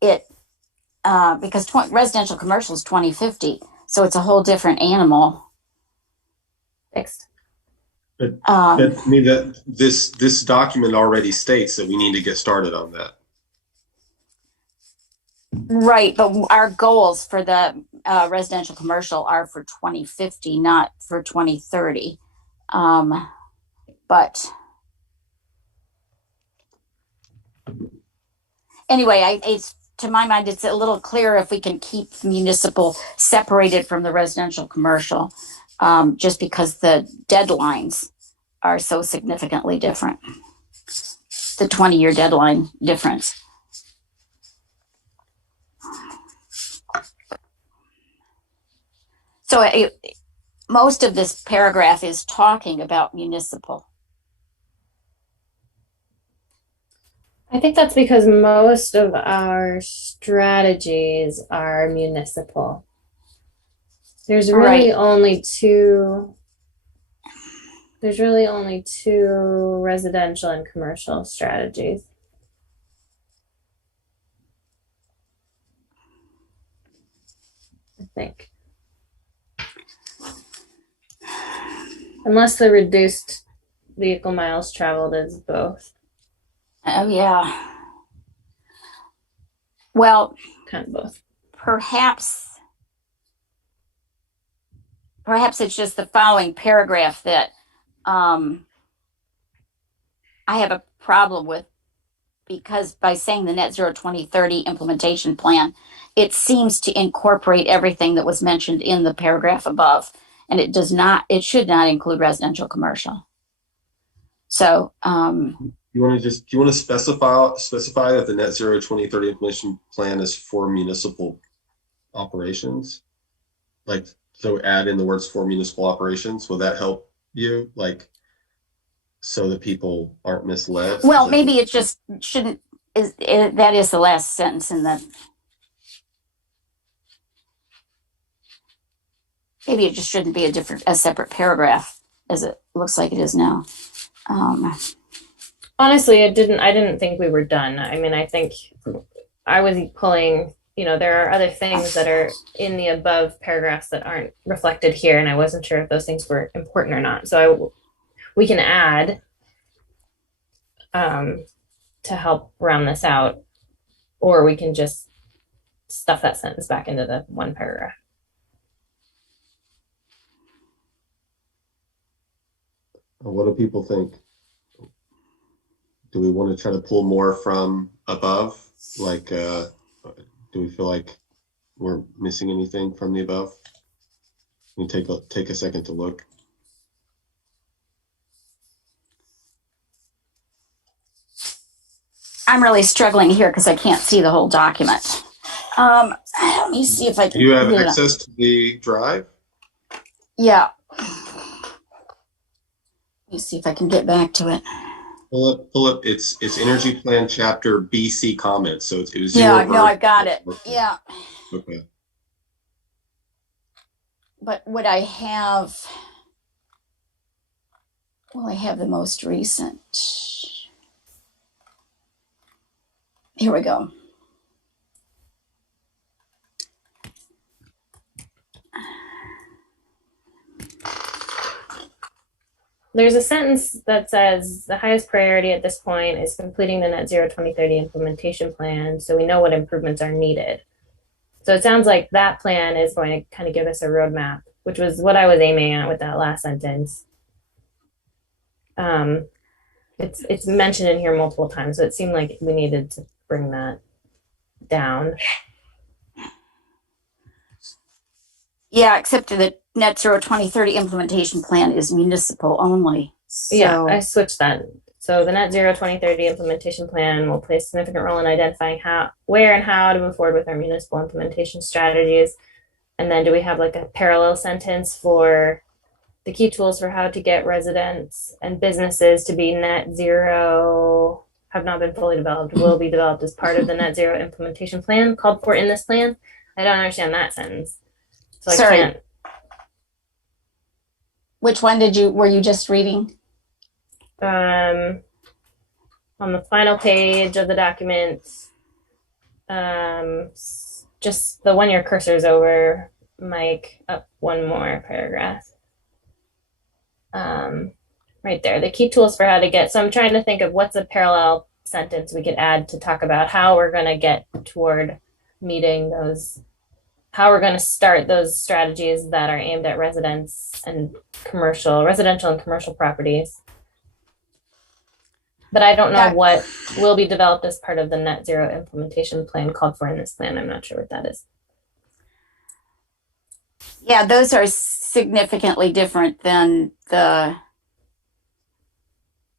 because residential commercial is 2050, so it's a whole different animal. Fixed. But I mean, that this document already states that we need to get started on that. Right, but our goals for the residential commercial are for 2050, not for 2030. But anyway, it's to my mind, it's a little clearer if we can keep municipal separated from the residential commercial, just because the deadlines are so significantly different. The 20-year deadline difference. So most of this paragraph is talking about municipal. I think that's because most of our strategies are municipal. There's really only two. There's really only two residential and commercial strategies. I think. Unless the reduced vehicle miles traveled is both. Oh, yeah. Well, kind of both. Perhaps it's just the following paragraph that I have a problem with, because by saying the Net Zero 2030 implementation plan, it seems to incorporate everything that was mentioned in the paragraph above, and it should not include residential commercial. So do you want to specify that the Net Zero 2030 implementation plan is for municipal operations? Like, so add in the words for municipal operations. Will that help you? Like, so that people aren't misled? Well, maybe it just shouldn't, that is the last sentence in the, maybe it just shouldn't be a separate paragraph as it looks like it is now. Honestly, I didn't think we were done. I mean, I think I was pulling, there are other things that are in the above paragraphs that aren't reflected here, and I wasn't sure if those things were important or not. So we can add to help round this out, or we can just stuff that sentence back into the one paragraph. What do people think? Do we want to try to pull more from above? Like, do we feel like we're missing anything from the above? You take a second to look. I'm really struggling here because I can't see the whole document. Let me see if I can. Do you have access to the drive? Yeah. Let me see if I can get back to it. Pull up. It's energy plan chapter BC comments. So it was yeah. No, I got it. Yeah. Okay. But would I have? Well, I have the most recent. Here we go. There's a sentence that says the highest priority at this point is completing the Net Zero 2030 implementation plan, so we know what improvements are needed. So it sounds like that plan is going to kind of give us a roadmap, which was what I was aiming at with that last sentence. It's mentioned in here multiple times, so it seemed like we needed to bring that down. Yeah, except the Net Zero 2030 implementation plan is municipal only. So. Yeah, I switched that. So the Net Zero 2030 implementation plan will play a significant role in identifying where and how to move forward with our municipal implementation strategies. And then do we have like a parallel sentence for the key tools for how to get residents and businesses to be net zero have not been fully developed, will be developed as part of the Net Zero implementation plan called for in this plan? I don't understand that sentence. So Sorry. I can't. Which one were you just reading? On the final page of the document, just the one your cursor's over, Mike, up one more paragraph. Right there, the key tools for how to get, so I'm trying to think of what's a parallel sentence we could add to talk about how we're going to get toward meeting those, how we're going to start those strategies that are aimed at residents and residential and commercial properties. But I don't know That- what will be developed as part of the net zero implementation plan called for in this plan. I'm not sure what that is. Yeah, those are significantly different than the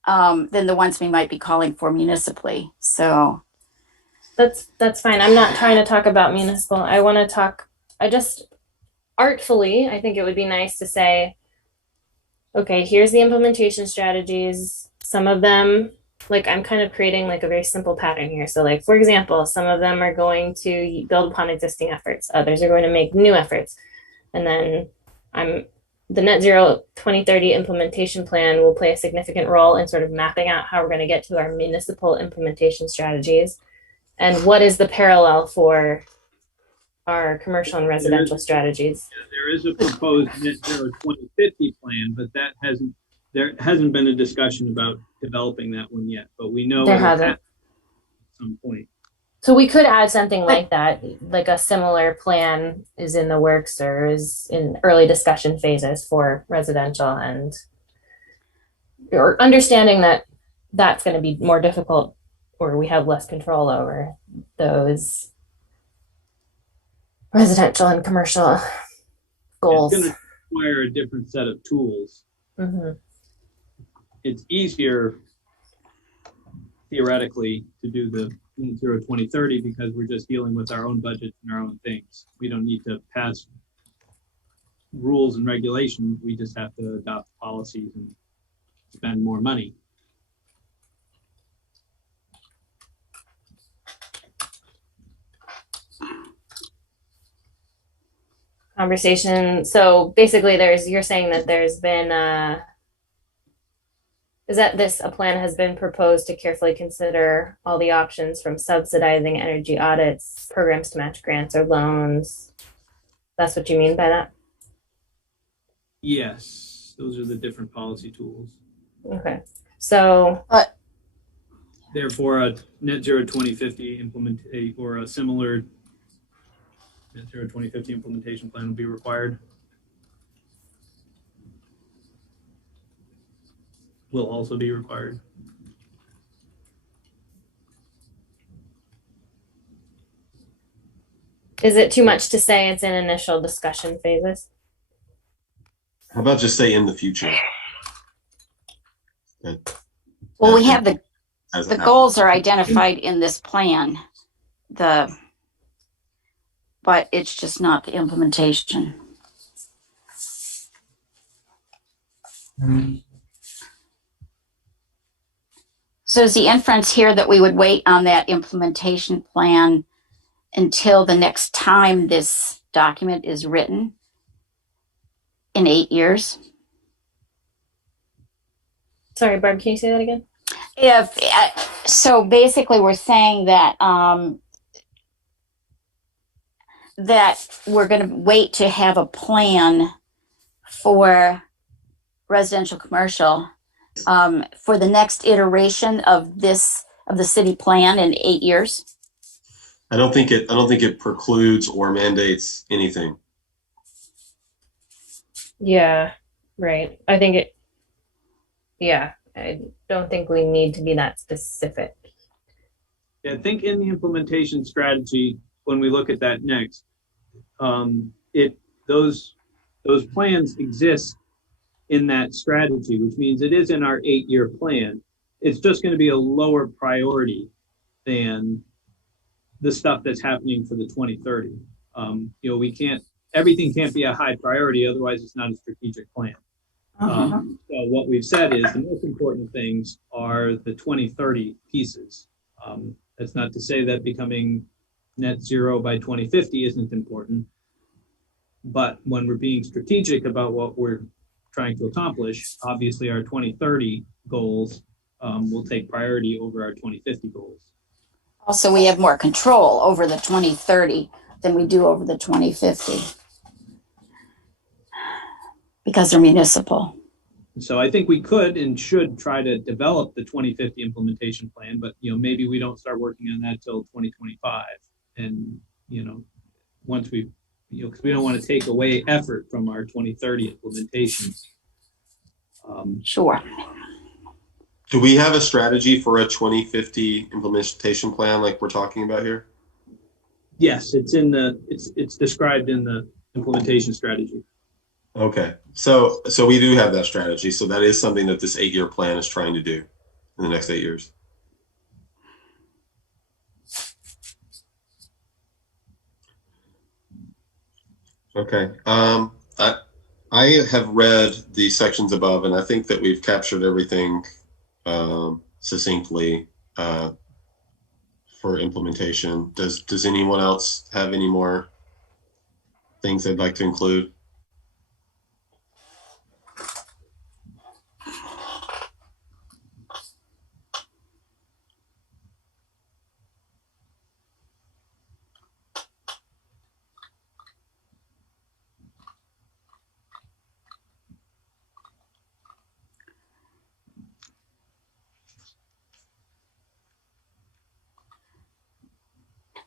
ones we might be calling for municipally. So That's fine. I'm not trying to talk about municipal. I want to talk, I just artfully, I think it would be nice to say, okay, here's the implementation strategies. Some of them, like I'm kind of creating like a very simple pattern here. So like, for example, some of them are going to build upon existing efforts. Others are going to make new efforts. And then the net zero 2030 implementation plan will play a significant role in sort of mapping out how we're going to get to our municipal implementation strategies. And what is the parallel for our commercial and residential strategies? There is a proposed net zero 2050 plan, but there hasn't been a discussion about developing that one yet, but we know There it'll hasn't. happen at some point. So we could add something like that, like a similar plan is in the works or is in early discussion phases for residential, and or understanding that that's going to be more difficult or we have less control over those residential and commercial goals. It's going to require a different set of tools. Mm-hmm. It's easier theoretically to do the net zero 2030 because we're just dealing with our own budgets and our own things. We don't need to pass rules and regulations. We just have to adopt policies and spend more money. Conversation. So basically you're saying that there's been a plan has been proposed to carefully consider all the options from subsidizing energy audits, programs to match grants or loans. That's what you mean by that? Yes, those are the different policy tools. Okay. So Therefore, a net zero 2050 implementation or a similar net zero 2050 implementation plan will be required. Will also be required. is it too much to say it's in initial discussion phases? How about just say in the future? well, we have the Hasn't goals are identified in this plan, but it's just not the implementation. So is the inference here that we would wait on that implementation plan until the next time this document is written in 8 years? Sorry, Barb, can you say that again? So basically we're saying that that we're going to wait to have a plan for residential commercial for the next iteration of the city plan in 8 years. I don't think it precludes or mandates anything. Yeah, right. I don't think we need to be that specific. Yeah, I think in the implementation strategy, when we look at that next, those plans exist in that strategy, which means it is in our 8-year plan. It's just going to be a lower priority than the stuff that's happening for the 2030. Everything can't be a high priority, otherwise it's not a strategic plan. So what we've said is the most important things are the 2030 pieces. That's not to say that becoming net zero by 2050 isn't important, but when we're being strategic about what we're trying to accomplish, obviously our 2030 goals will take priority over our 2050 goals. Also, we have more control over the 2030 than we do over the 2050 because they're municipal. So I think we could and should try to develop the 2050 implementation plan, but maybe we don't start working on that till 2025. And once we, because we don't want to take away effort from our 2030 implementation. Sure. Do we have a strategy for a 2050 implementation plan like we're talking about here? Yes, it's described in the implementation strategy. Okay, so we do have that strategy. So that is something that this 8-year plan is trying to do in the next 8 years. Okay, I have read the sections above, and I think that we've captured everything succinctly for implementation. Does anyone else have any more things they'd like to include?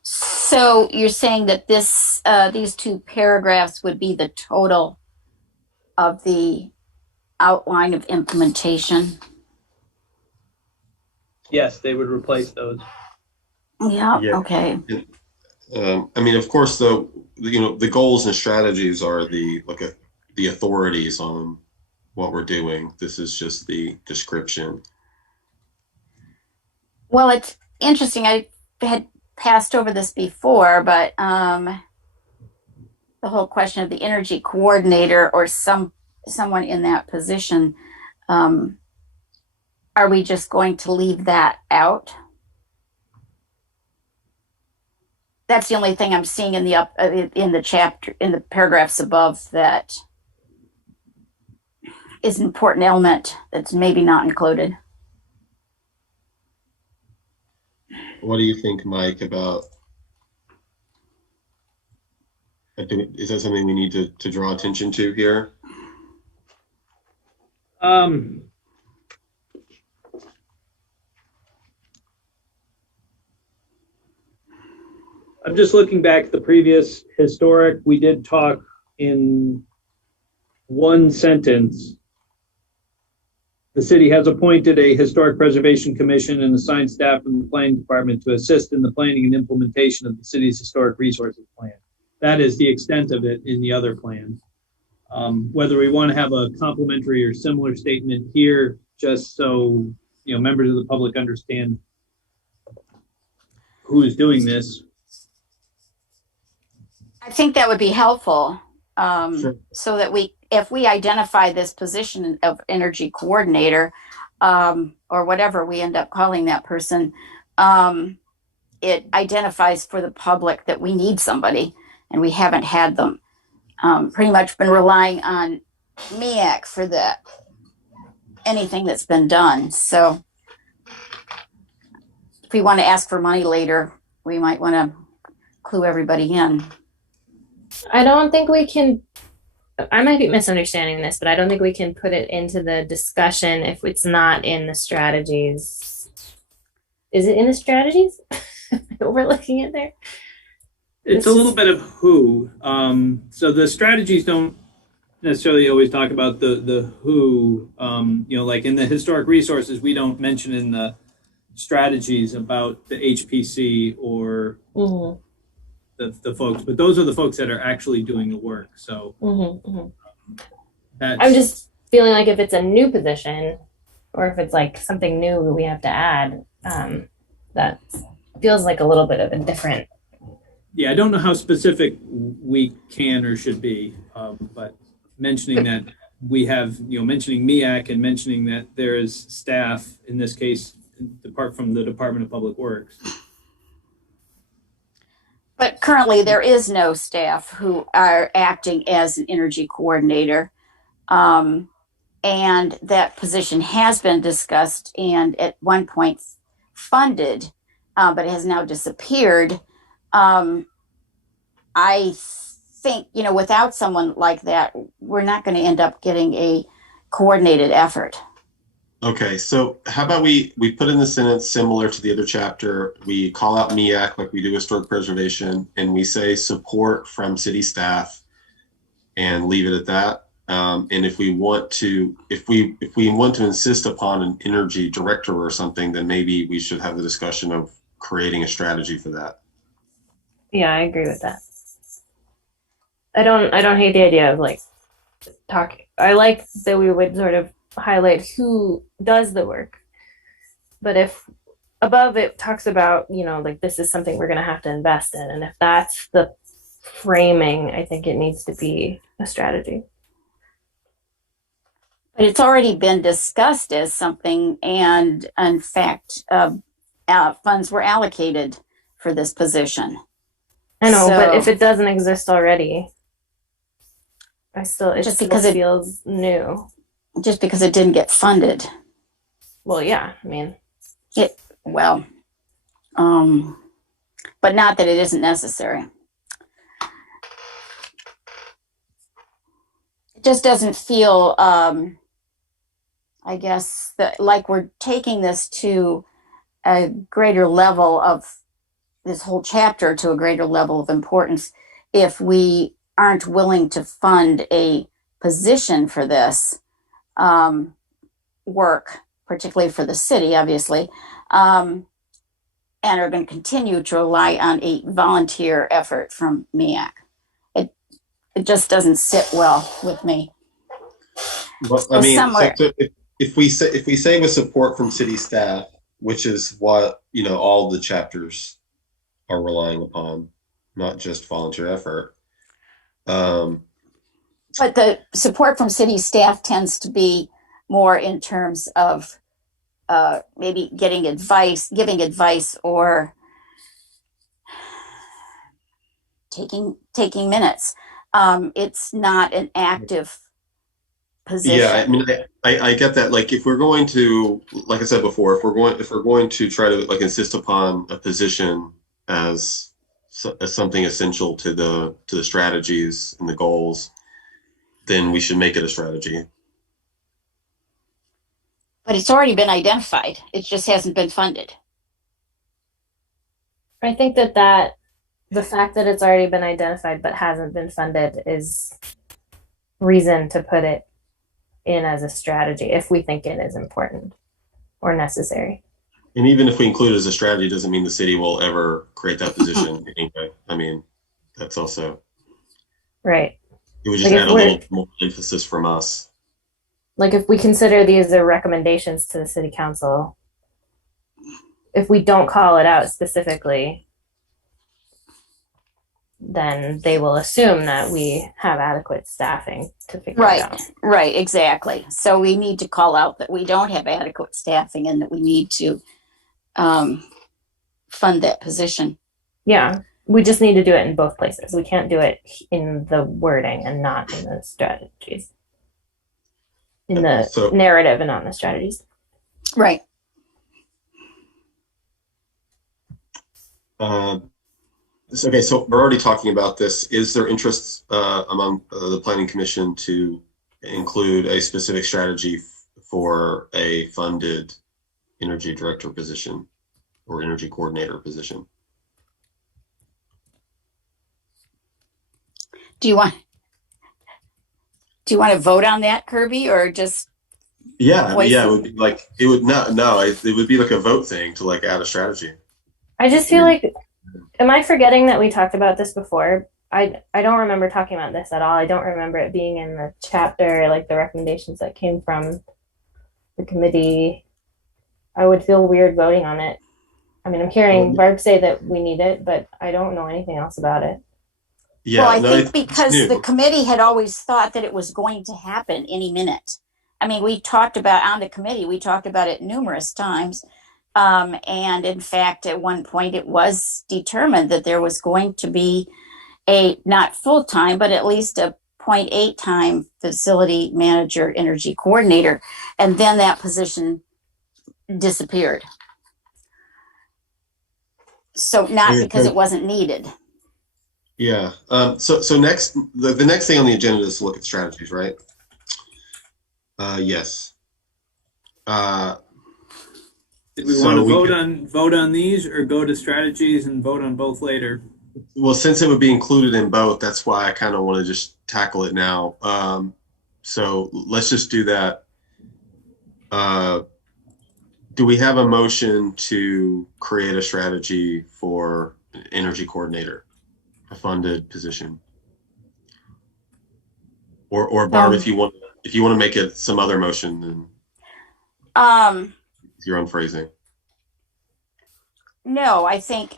So you're saying that these 2 paragraphs would be the total of the outline of implementation? Yes, they would replace those. Yeah. Yeah. Okay. I mean, of course, though, the goals and strategies are the authorities on what we're doing. This is just the description. Well, it's interesting. I had passed over this before, but the whole question of the energy coordinator or someone in that position, are we just going to leave that out? That's the only thing I'm seeing in the chapter, in the paragraphs above, that is an important element that's maybe not included. What do you think, Mike, about, is that something we need to draw attention to here? I'm just looking back at the previous historic. We did talk in one sentence. The city has appointed a historic preservation commission and assigned staff from the planning department to assist in the planning and implementation of the city's historic resources plan. That is the extent of it in the other plan. Whether we want to have a complementary or similar statement here, just so members of the public understand who is doing this. I think that would be helpful, Sure. so that if we identify this position of energy coordinator, or whatever we end up calling that person, it identifies for the public that we need somebody, and we haven't had them. Pretty much been relying on MEAC for anything that's been done. So if we want to ask for money later, we might want to clue everybody in. I don't think we can, I might be misunderstanding this, but I don't think we can put it into the discussion if it's not in the strategies. Is it in the strategies? We're looking at there. It's a little bit of who. So the strategies don't necessarily always talk about the who. Like in the historic resources, we don't mention in the strategies about the HPC or the folks, but those are the folks that are actually doing the work. So I'm just feeling like if it's a new position or if it's like something new that we have to add, that feels like a little bit of a different. Yeah, I don't know how specific we can or should be, but mentioning that we have, mentioning MEAC and mentioning that there is staff, in this case, apart from the Department of Public Works. But currently there is no staff who are acting as an energy coordinator. And that position has been discussed and at one point funded, but it has now disappeared. I think, without someone like that, we're not going to end up getting a coordinated effort. Okay, so how about we put in the sentence similar to the other chapter, we call out MEAC like we do historic preservation, and we say support from city staff and leave it at that. And if we want to insist upon an energy director or something, then maybe we should have the discussion of creating a strategy for that. Yeah, I agree with that. I don't hate the idea of like talking. I like that we would sort of highlight who does the work. But if above it talks about, you know, like this is something we're going to have to invest in. And if that's the framing, I think it needs to be a strategy. But it's already been discussed as something, and in fact, funds were allocated for this position. I know, but So- if it doesn't exist already, it Just still because it- feels new. Just because it didn't get funded. Well, yeah, I mean, Well, but not that it isn't necessary. It just doesn't feel, I guess, like we're taking this to a greater level of this whole chapter to a greater level of importance if we aren't willing to fund a position for this work, particularly for the city, obviously, and are going to continue to rely on a volunteer effort from MEAC. It just doesn't sit well with me. Well, I mean, if we say with support from city staff, which is what, you know, all the chapters are relying upon, not just volunteer effort. But the support from city staff tends to be more in terms of maybe giving advice, or taking minutes. It's not an active position. Yeah, I mean, I get that. Like, if we're going to, like I said before, if we're going to try to like insist upon a position as something essential to the strategies and the goals, then we should make it a strategy. But it's already been identified. It just hasn't been funded. I think that the fact that it's already been identified but hasn't been funded is reason to put it in as a strategy if we think it is important or necessary. And even if we include it as a strategy, doesn't mean the city will ever create that position anyway. I mean, that's also right. It would just Like add a little more emphasis from us. Like if we consider these the recommendations to the city council, if we don't call it out specifically, then they will assume that we have adequate staffing to figure it out. Right, exactly. So we need to call out that we don't have adequate staffing and that we need to fund that position. Yeah, we just need to do it in both places. We can't do it in the wording and not in the strategies. In the narrative and not in the strategies. Right. Okay, so we're already talking about this. Is there interest among the Planning Commission to include a specific strategy for a funded energy director position or energy coordinator position? Do you want to vote on that, Kirby, or just? Yeah, it would be like it would it would be like a vote thing to like add a strategy. I just feel like, am I forgetting that we talked about this before? I don't remember talking about this at all. I don't remember it being in the chapter, like the recommendations that came from the committee. I would feel weird voting on it. I mean, I'm hearing Barb say that we need it, but I don't know anything else about it. Yeah, well, I think because the committee had always thought that it was going to happen any minute. I mean, we talked about on the committee, we talked about it numerous times. And in fact, at one point it was determined that there was going to be a, not full-time, but at least a 0.8 time facility manager, energy coordinator. And then that position disappeared. So not because it wasn't needed. Yeah. So next, the next thing on the agenda is to look at strategies, right? Yes. Did we want to vote on these, or go to strategies and vote on both later? Well, since it would be included in both, that's why I kind of want to just tackle it now. So let's just do that. Do we have a motion to create a strategy for an energy coordinator, a funded position? Or Barb, if you want to make it some other motion, then your own phrasing. No, I think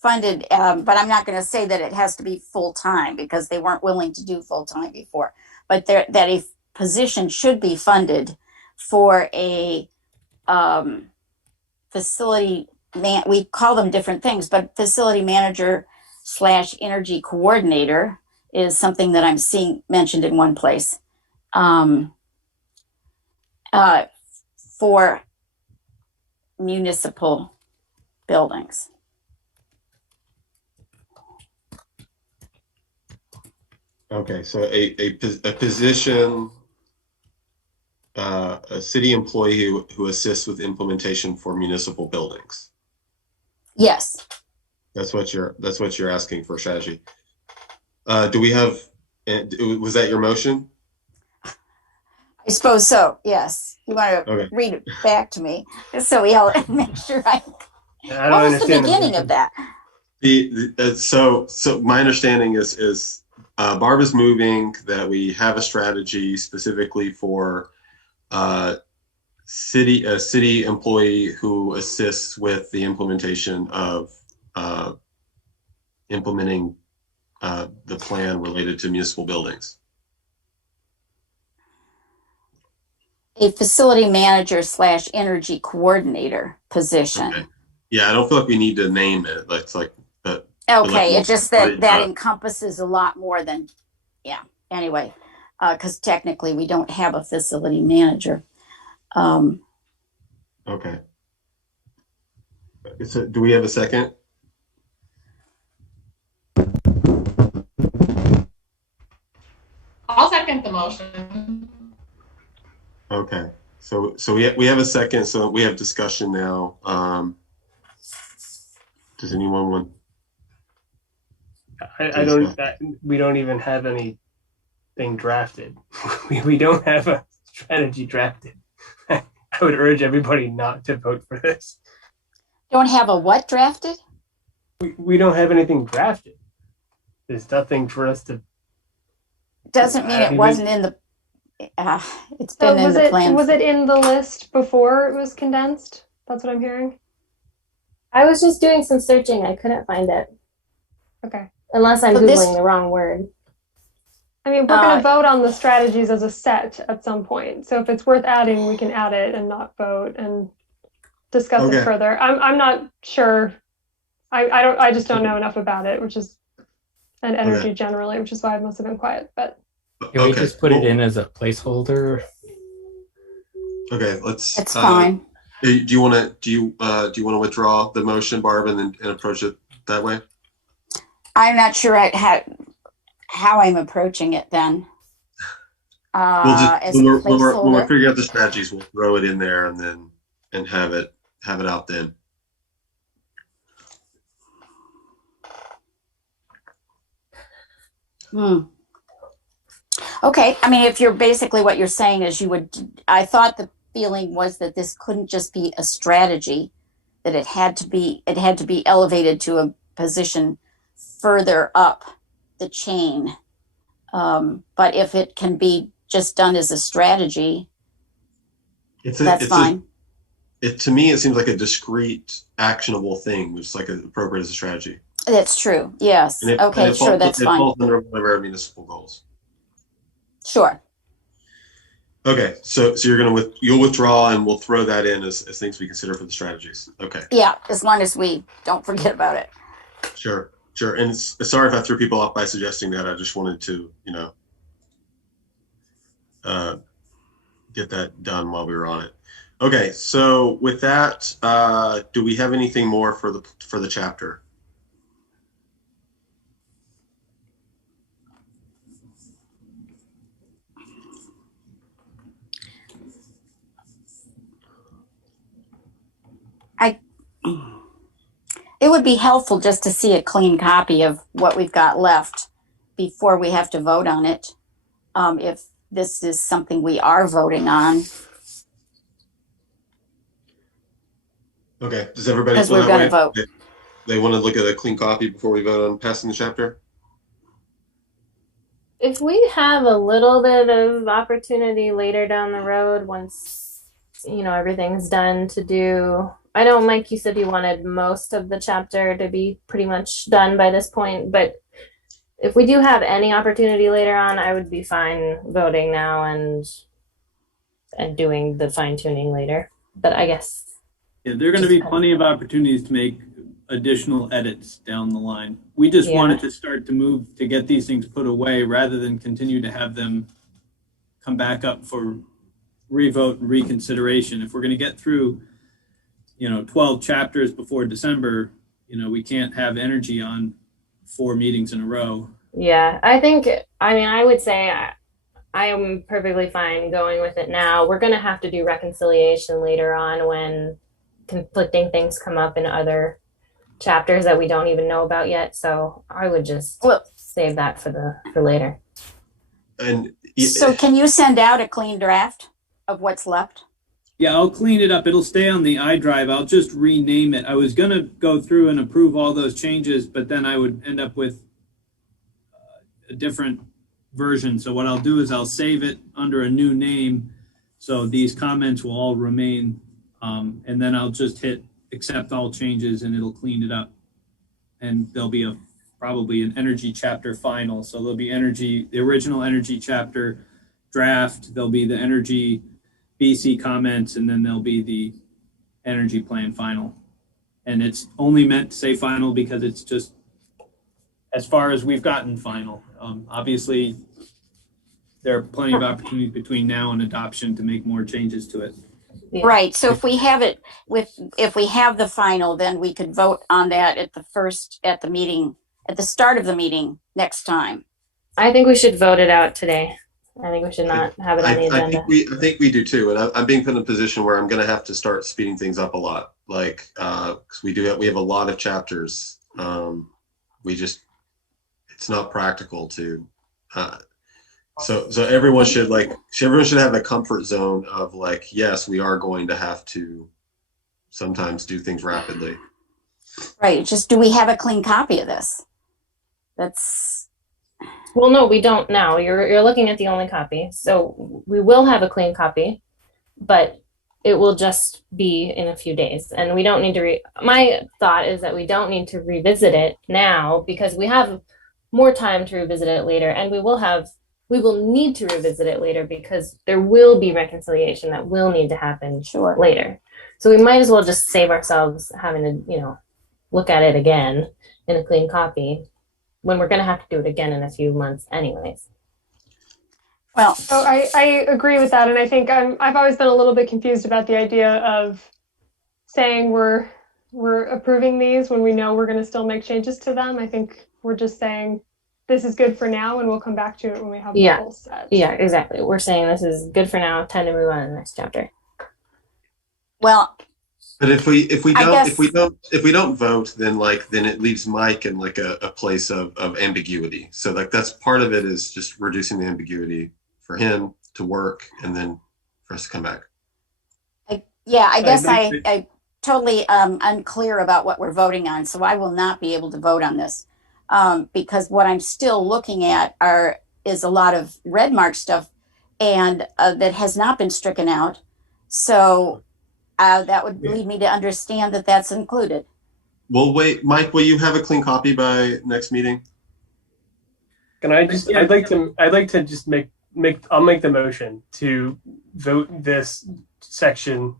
funded, but I'm not going to say that it has to be full time because they weren't willing to do full time before. But that a position should be funded for a facility man. We call them different things, but facility manager / energy coordinator is something that I'm seeing mentioned in one place for municipal buildings. Okay, so a position, a city employee who assists with implementation for municipal buildings. Yes. That's what you're asking for strategy. Do we have? Was that your motion? I suppose so. Yes. You want to read it back to me so we all make sure I don't what was the understand beginning of that? So my understanding is Barb is moving that we have a strategy specifically for a city employee who assists with the implementation of implementing the plan related to municipal buildings. A facility manager / energy coordinator position. Okay. Yeah, I don't feel like we need to name it. It's like that. Okay, it's just that encompasses a lot more than, yeah. Anyway, because technically we don't have a facility manager. Okay. So, do we have a second? I'll second the motion. Okay. So we have a second. So we have discussion now. Does anyone want? We don't even have anything drafted. we don't have a strategy drafted. I would urge everybody not to vote for this. Don't have a what drafted? We don't have anything drafted. There's nothing for us to. Doesn't mean it wasn't in the. It's been in the plan. Was it in the list before it was condensed? That's what I'm hearing. I was just doing some searching. I couldn't find it. Okay. Unless I'm Googling the wrong word. I mean, we're going to vote on the strategies as a set at some point. So if it's worth adding, we can add it and not vote and discuss it further. I'm not sure. I just don't know enough about it, which is, and energy generally, which is why I must have been quiet. But can we just put it in as a placeholder? Okay, let's. It's fine. Do you want to withdraw the motion, Barb, and approach it that way? I'm not sure how I'm approaching it then. When we're figuring out the strategies, we'll throw it in there and have it out then. Okay. I mean, if you're basically what you're saying is I thought the feeling was that this couldn't just be a strategy, that it had to be elevated to a position further up the chain. But if it can be just done as a strategy, that's fine. To me, it seems like a discrete, actionable thing, which is like appropriate as a strategy. That's true. Yes. Okay, sure, that's fine. It falls under one of our municipal goals. Sure. Okay, so you'll withdraw, and we'll throw that in as things we consider for the strategies. Okay. Yeah, as long as we don't forget about it. Sure. And sorry if I threw people off by suggesting that. I just wanted to, get that done while we were on it. Okay, so with that, do we have anything more for the chapter? It would be helpful just to see a clean copy of what we've got left before we have to vote on it. if this is something we are voting on. Okay. Does everybody Because feel we're that going way? to vote. They want to look at a clean copy before we vote on passing the chapter? If we have a little bit of opportunity later down the road, once, you know, everything's done to do, I know, Mike, you said you wanted most of the chapter to be pretty much done by this point, but if we do have any opportunity later on, I would be fine voting now and doing the fine tuning later. But I guess. Yeah, there are going to be plenty of opportunities to make additional edits down the line. We just wanted to start to move to get these things put away rather than continue to have them come back up for revote and reconsideration. If we're going to get through, 12 chapters before December, we can't have energy on 4 meetings in a row. Yeah, I would say I am perfectly fine going with it now. We're going to have to do reconciliation later on when conflicting things come up in other chapters that we don't even know about yet. So I would just save that for later. And so can you send out a clean draft of what's left? Yeah, I'll clean it up. It'll stay on the iDrive. I'll just rename it. I was going to go through and approve all those changes, but then I would end up with a different version. So what I'll do is I'll save it under a new name. So these comments will all remain. And then I'll just hit accept all changes and it'll clean it up. And there'll be probably an energy chapter final. So there'll be the original energy chapter draft. There'll be the energy BC comments, and then there'll be the energy plan final. And it's only meant to say final because it's just as far as we've gotten final. Obviously, there are plenty of opportunities between now and adoption to make more changes to it. Yeah. Right. So if we have the final, then we could vote on that at the start of the meeting next time. I think we should vote it out today. I think we should not have it on the agenda. I think we do too. And I'm being put in a position where I'm going to have to start speeding things up a lot. Like, cause we have a lot of chapters. It's not practical to, so everyone should have a comfort zone of like, yes, we are going to have to sometimes do things rapidly. Right. Just, do we have a clean copy of this? Well, no, we don't now. You're looking at the only copy. So we will have a clean copy, but it will just be in a few days. And we don't need to my thought is that we don't need to revisit it now because we have more time to revisit it later. And we will need to revisit it later because there will be reconciliation that will need to happen later. So we might as well just save ourselves having to, look at it again in a clean copy when we're going to have to do it again in a few months anyways. Well, so I agree with that. And I think I've always been a little bit confused about the idea of saying we're approving these when we know we're going to still make changes to them. I think we're just saying this is good for now and we'll come back to it when we have the full set. Yeah, exactly. We're saying this is good for now, time to move on to the next chapter. Well, but if we don't vote, then it leaves Mike in like a place of ambiguity. So that's part of it is just reducing the ambiguity for him to work and then for us to come back. I guess I totally unclear about what we're voting on, so I will not be able to vote on this because what I'm still looking at is a lot of red mark stuff and that has not been stricken out. So that would lead me to understand that that's included. Well, wait, Mike, will you have a clean copy by next meeting? Can I just? I'd like to just I'll make the motion to vote this section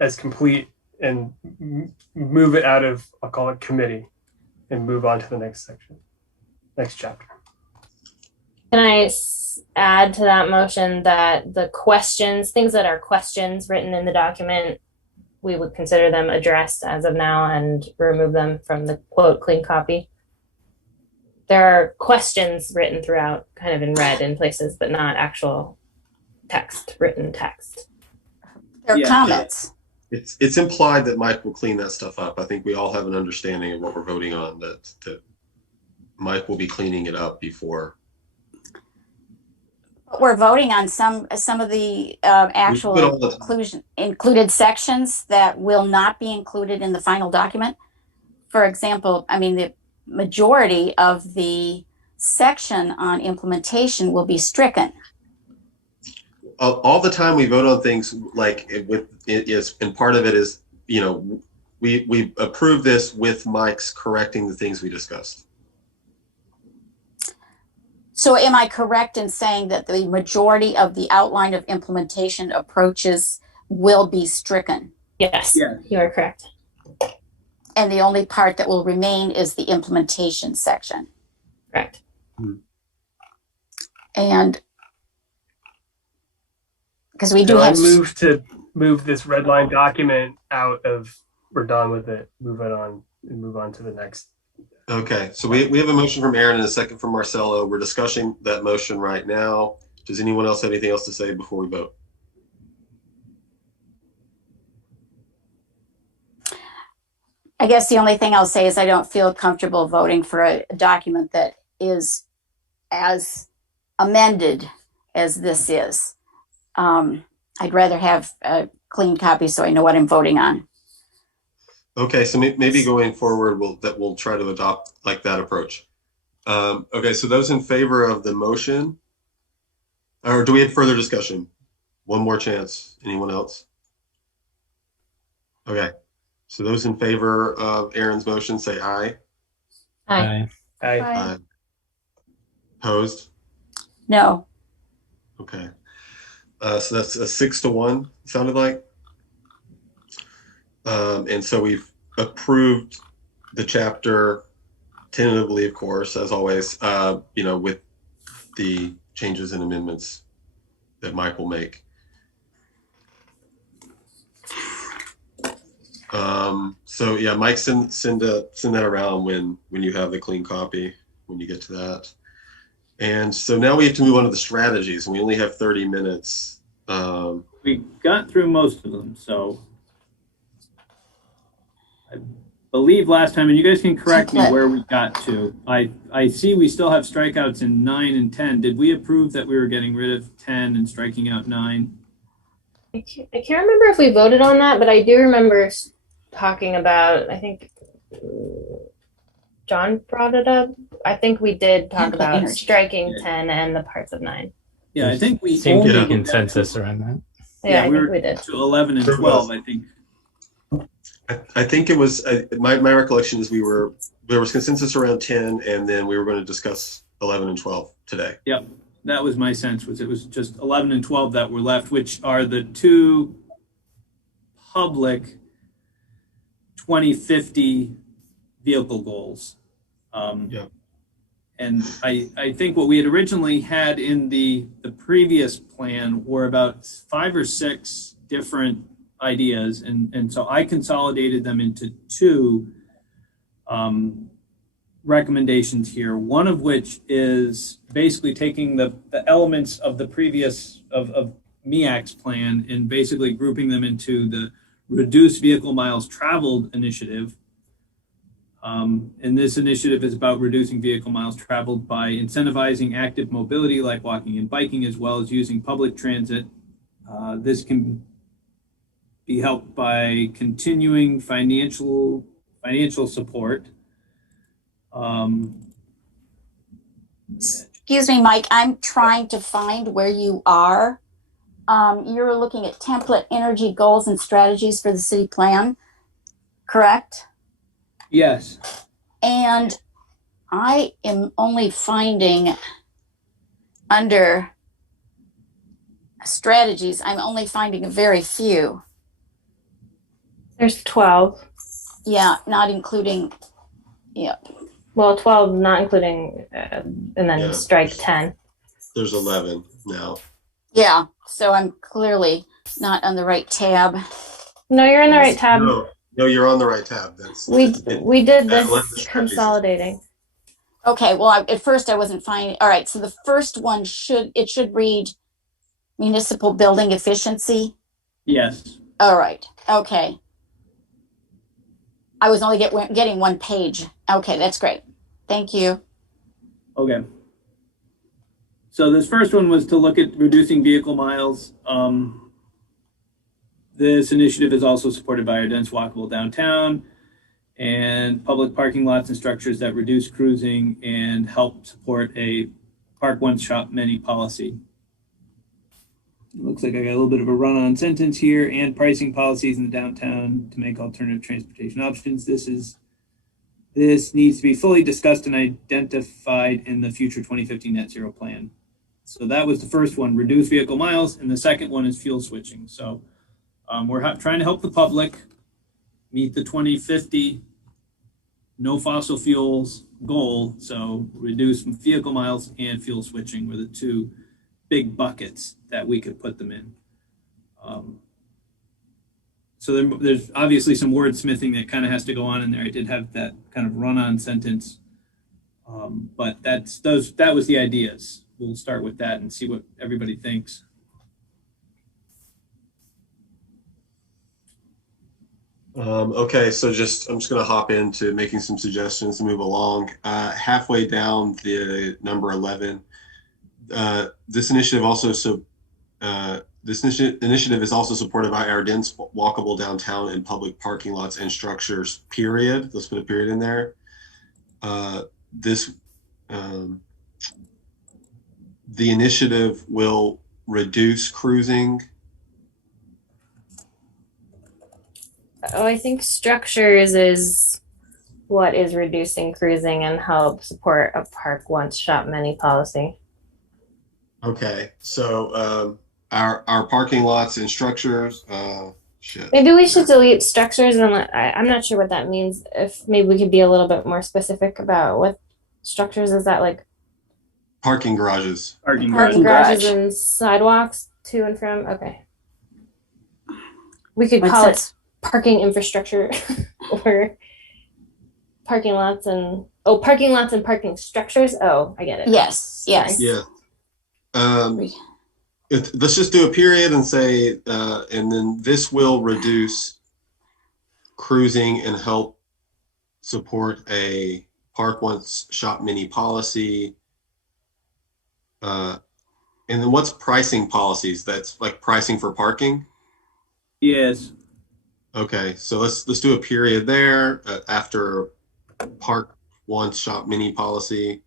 as complete and move it out of, I'll call it committee, and move on to the next section, next chapter. Can I add to that motion that the things that are questions written in the document, we would consider them addressed as of now and remove them from the quote clean copy? There are questions written throughout kind of in red in places, but not actual written text. They're comments. It's implied that Mike will clean that stuff up. I think we all have an understanding of what we're voting on, that Mike will be cleaning it up before. we're voting on some of the actual included sections that will not be included in the final document. For example, I mean, the majority of the section on implementation will be stricken. All the time we vote on things like and part of it is, you know, we approve this with Mike's correcting the things we discussed. So am I correct in saying that the majority of the outline of implementation approaches will be stricken? Yes, you are correct. And the only part that will remain is the implementation section. Correct. And because we do have move this red line document out of, we're done with it, move it on and move on to the next. Okay, so we have a motion from Aaron and a second from Marcelo. We're discussing that motion right now. Does anyone else have anything else to say before we vote? I guess the only thing I'll say is I don't feel comfortable voting for a document that is as amended as this is. I'd rather have a clean copy so I know what I'm voting on. Okay, so maybe going forward, we'll try to adopt like that approach. Okay, so those in favor of the motion, or do we have further discussion? One more chance. Anyone else? Okay, so those in favor of Aaron's motion, say aye. Aye. Aye. Aye. Opposed? No. Okay, so that's a 6-1. Sounded like. And so we've approved the chapter tentatively, of course, as always, you know, with the changes and amendments that Mike will make. So yeah, Mike, send that around when you have the clean copy, when you get to that. And so now we have to move on to the strategies, and we only have 30 minutes. We got through most of them, so I believe last time, and you guys can correct me where we got to. I see we still have strikeouts in 9 and 10. Did we approve that we were getting rid of 10 and striking out 9? I can't remember if we voted on that, but I do remember talking about, I think John brought it up. I think we did talk about striking 10 and the parts of 9. Yeah, I think we seemed to be consensus around that. Yeah, I think we did. To 11 and 12, I think. I think it was my recollection is there was consensus around 10, and then we were going to discuss 11 and 12 today. Yep, that was my sense. It was just 11 and 12 that were left, which are the two public 2050 vehicle goals. Yeah. And I think what we had originally had in the previous plan were about 5 or 6 different ideas, and so I consolidated them into 2 recommendations here, one of which is basically taking the elements of the previous of MEAC's plan and basically grouping them into the reduced vehicle miles traveled initiative. And this initiative is about reducing vehicle miles traveled by incentivizing active mobility like walking and biking, as well as using public transit. This can be helped by continuing financial support. Excuse me, Mike, I'm trying to find where you are. You're looking at template energy goals and strategies for the city plan, correct? Yes. And I am only finding under strategies, I'm only finding a very few. There's 12. Yeah, not including, yeah. Well, 12, not including, and then strike 10. There's 11 now. Yeah, so I'm clearly not on the right tab. No, you're in the right tab. No, you're on the right tab. We did this consolidating. Okay, well, at first I wasn't finding. All right, so the first one should read municipal building efficiency. Yes. All right. Okay. I was only getting one page. Okay, that's great. Thank you. Okay. So this first one was to look at reducing vehicle miles. This initiative is also supported by our dense walkable downtown and public parking lots and structures that reduce cruising and help support a park once, shop many policy. It looks like I got a little bit of a run-on sentence here, and pricing policies in the downtown to make alternative transportation options. This needs to be fully discussed and identified in the future 2050 net zero plan. So that was the first one, reduce vehicle miles, and the second one is fuel switching. So we're trying to help the public meet the 2050 no fossil fuels goal. So reduce vehicle miles and fuel switching were the two big buckets that we could put them in. So there's obviously some wordsmithing that kind of has to go on in there. I did have that kind of run-on sentence, but that was the ideas. We'll start with that and see what everybody thinks. Okay, so I'm just going to hop into making some suggestions to move along. Halfway down the number 11, this initiative is also supported by our dense walkable downtown and public parking lots and structures, period. Let's put a period in there. The initiative will reduce cruising. Oh, I think structures is what is reducing cruising and help support a park once, shop many policy. Okay, so our parking lots and structures. Shit. Maybe we should delete structures, and I'm not sure what that means. If maybe we could be a little bit more specific about what structures is. That like parking garages. Parking garages and sidewalks to and from. Okay, we could call it parking infrastructure or parking lots and parking structures. Oh, I get it. Yes. Yeah. Let's just do a period and say, and then this will reduce cruising and help support a park once, shop many policy. And then what's pricing policies? That's like pricing for parking? Yes. Okay, so let's do a period there after park once, shop many policy,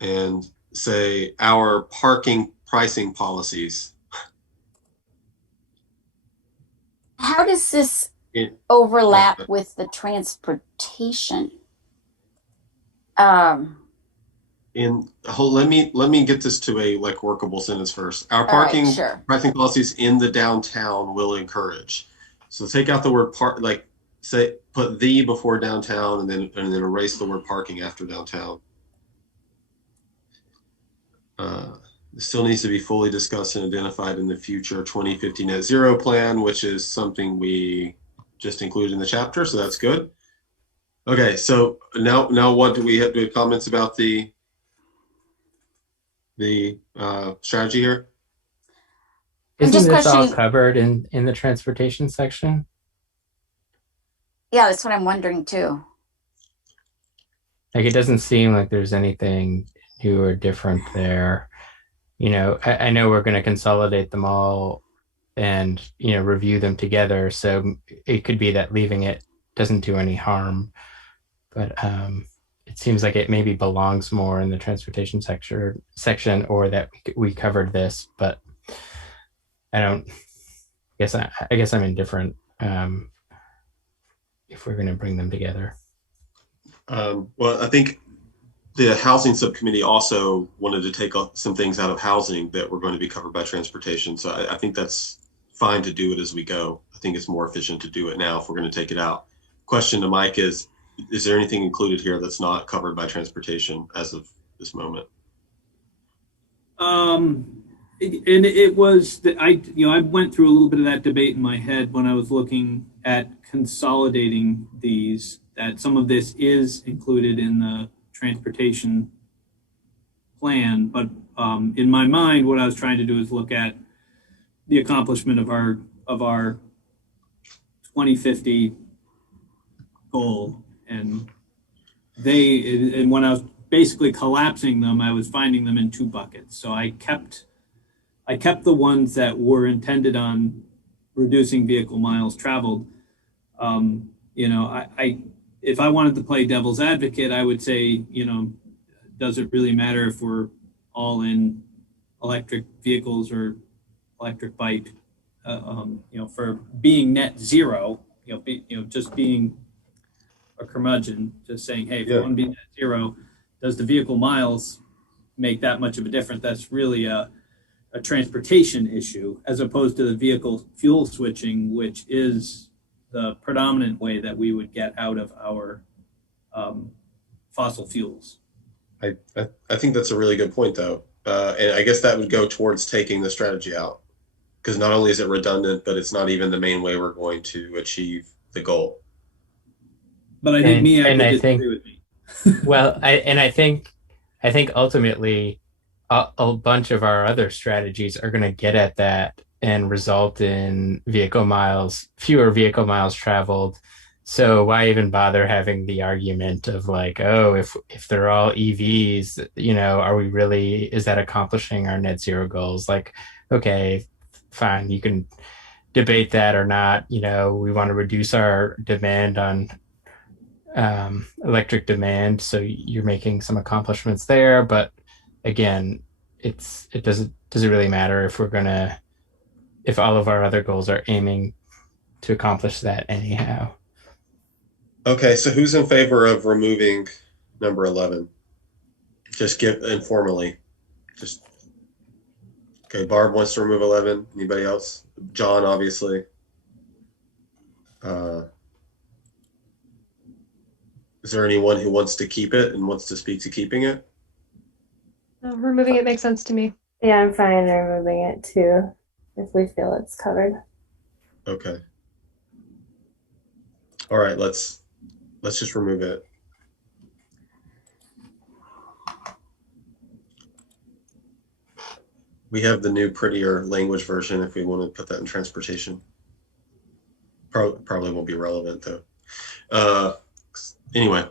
and say our parking pricing policies. How does this overlap with the transportation? Let me get this to a workable sentence first. Our parking pricing policies in the downtown will encourage. So take out the word put the before downtown and then erase the word parking after downtown. It still needs to be fully discussed and identified in the future 2050 net zero plan, which is something we just included in the chapter, so that's good. Okay, so now what do we have? Do we have comments about the strategy here? Isn't this all covered in the transportation section? Yeah, that's what I'm wondering too. Like, it doesn't seem like there's anything new or different there. You know, I know we're going to consolidate them all and, review them together. So it could be that leaving it doesn't do any harm, but it seems like it maybe belongs more in the transportation section, or that we covered this, but I guess I'm indifferent if we're going to bring them together. Well, I think the housing subcommittee also wanted to take some things out of housing that were going to be covered by transportation. So I think that's fine to do it as we go. I think it's more efficient to do it now if we're going to take it out. Question to Mike is there anything included here that's not covered by transportation as of this moment? And it was that I went through a little bit of that debate in my head when I was looking at consolidating these, that some of this is included in the transportation plan, but in my mind, what I was trying to do is look at the accomplishment of our 2050 goal, and when I was basically collapsing them, I was finding them in two buckets. So I kept the ones that were intended on reducing vehicle miles traveled. If I wanted to play devil's advocate, I would say, does it really matter if we're all in electric vehicles or electric bike? For being net zero, just being a curmudgeon, just saying, hey, if you want to be net zero, does the vehicle miles make that much of a difference? That's really a transportation issue, as opposed to the vehicle fuel switching, which is the predominant way that we would get out of our fossil fuels. I think that's a really good point, though. And I guess that would go towards taking the strategy out, because not only is it redundant, but it's not even the main way we're going to achieve the goal. But I think disagree with me. Well, I think ultimately a bunch of our other strategies are going to get at that and result in fewer vehicle miles traveled. So why even bother having the argument of like, oh, if they're all EVs, is that accomplishing our net zero goals? Like, okay, fine, you can debate that or not. We want to reduce our demand on electric demand, so you're making some accomplishments there. But again, it doesn't really matter if all of our other goals are aiming to accomplish that anyhow. Okay, so who's in favor of removing number 11? Just give informally. Okay, Barb wants to remove 11. Anybody else? John, obviously. Is there anyone who wants to keep it and wants to speak to keeping it? Removing it makes sense to me. Yeah, I'm fine removing it too, if we feel it's covered. Okay. All right, let's just remove it. We have the new prettier language version if we want to put that in transportation. Probably won't be relevant though. Anyway,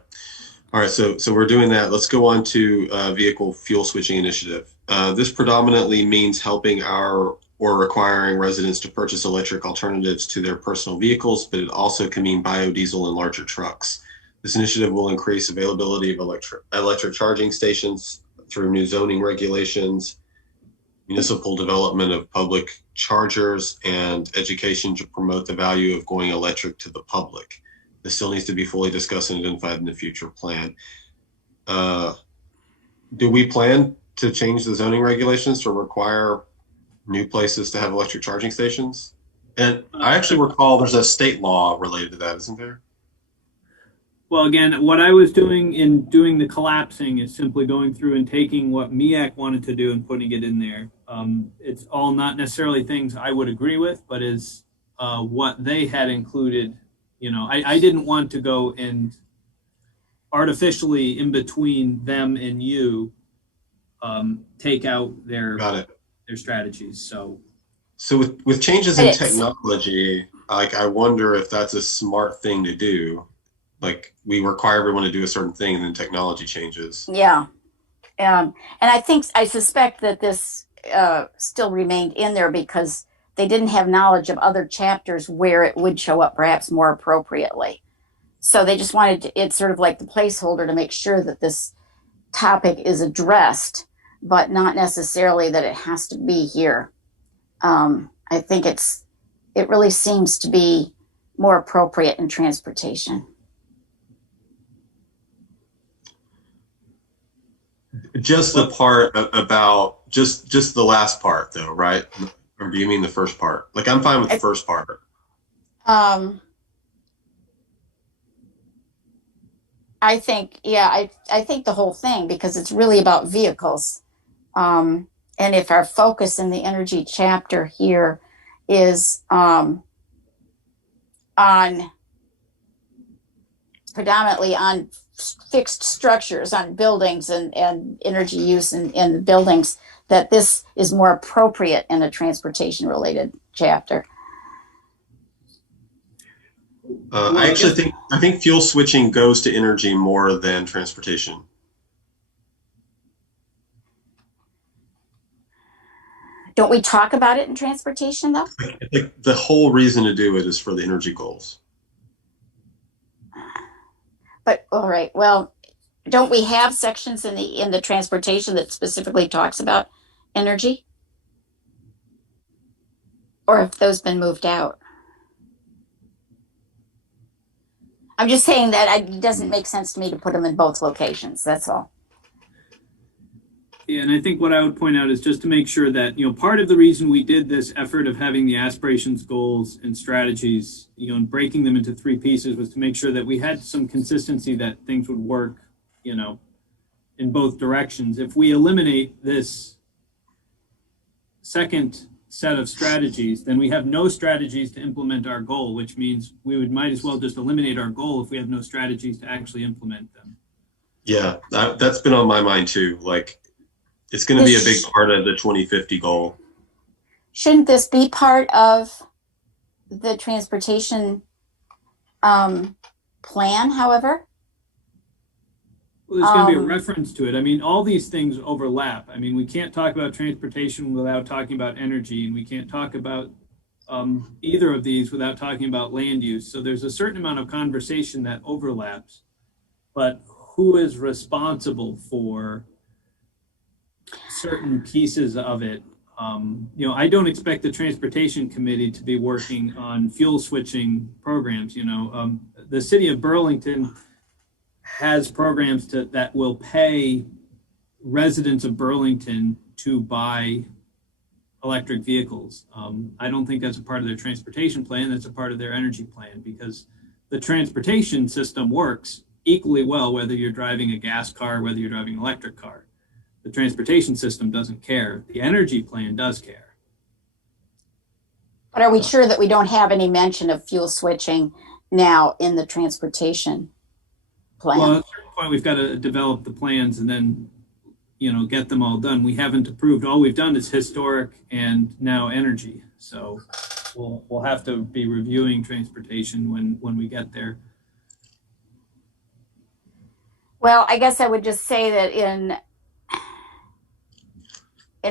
all right, so we're doing that. Let's go on to vehicle fuel switching initiative. This predominantly means helping or requiring residents to purchase electric alternatives to their personal vehicles, but it also can mean biodiesel and larger trucks. This initiative will increase availability of electric charging stations through new zoning regulations, municipal development of public chargers, and education to promote the value of going electric to the public. This still needs to be fully discussed and identified in the future plan. Do we plan to change the zoning regulations to require new places to have electric charging stations? And I actually recall there's a state law related to that, isn't there? Well, again, what I was doing in doing the collapsing is simply going through and taking what MEAC wanted to do and putting it in there. It's all not necessarily things I would agree with, but is what they had included. I didn't want to go and artificially in between them and you take out their strategies. So with changes in technology, like I wonder if that's a smart thing to do. Like we require everyone to do a certain thing and then technology changes. Yeah. And I suspect that this still remained in there because they didn't have knowledge of other chapters where it would show up perhaps more appropriately. So they just wanted it's sort of like the placeholder to make sure that this topic is addressed, but not necessarily that it has to be here. I think it really seems to be more appropriate in transportation. Just the part about just the last part though, right? Or do you mean the first part? Like I'm fine with the first part. I think, I think the whole thing, because it's really about vehicles. And if our focus in the energy chapter here is predominantly on fixed structures, on buildings and energy use in the buildings, that this is more appropriate in a transportation related chapter. I think fuel switching goes to energy more than transportation. Don't we talk about it in transportation though? Like the whole reason to do it is for the energy goals. But all right, well, don't we have sections in the transportation that specifically talks about energy? Or have those been moved out? I'm just saying that it doesn't make sense to me to put them in both locations. That's all. Yeah, and I think what I would point out is just to make sure that, part of the reason we did this effort of having the aspirations, goals, and strategies, and breaking them into 3 pieces was to make sure that we had some consistency, that things would work, in both directions. If we eliminate this second set of strategies, then we have no strategies to implement our goal, which means we might as well just eliminate our goal if we have no strategies to actually implement them. Yeah, that's been on my mind too. Like, it's going to be a big part of the 2050 goal. Shouldn't this be part of the transportation plan, however? Well, there's going to be a reference to it. I mean, all these things overlap. I mean, we can't talk about transportation without talking about energy, and we can't talk about either of these without talking about land use. So there's a certain amount of conversation that overlaps, but who is responsible for certain pieces of it? I don't expect the transportation committee to be working on fuel switching programs. The city of Burlington has programs that will pay residents of Burlington to buy electric vehicles. I don't think that's a part of their transportation plan. That's a part of their energy plan, because the transportation system works equally well whether you're driving a gas car, whether you're driving an electric car. The transportation system doesn't care. The energy plan does care. But are we sure that we don't have any mention of fuel switching now in the transportation plan? Well, at a certain point, we've got to develop the plans and then, get them all done. We haven't approved. All we've done is historic and now energy. So we'll have to be reviewing transportation when we get there. Well, I guess I would just say that in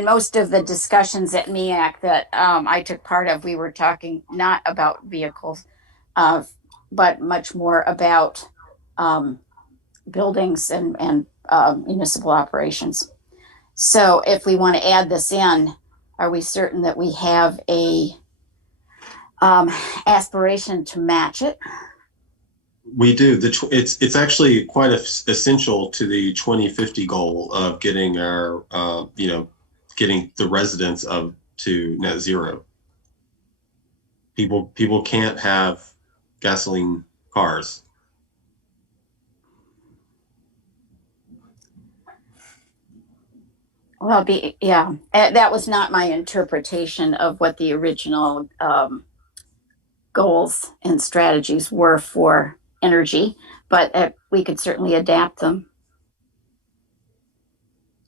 most of the discussions at MEAC that I took part of, we were talking not about vehicles, but much more about buildings and municipal operations. So if we want to add this in, are we certain that we have a aspiration to match it? We do. It's actually quite essential to the 2050 goal of getting our, getting the residents to net zero. People can't have gasoline cars. Well, that was not my interpretation of what the original goals and strategies were for energy, but we could certainly adapt them.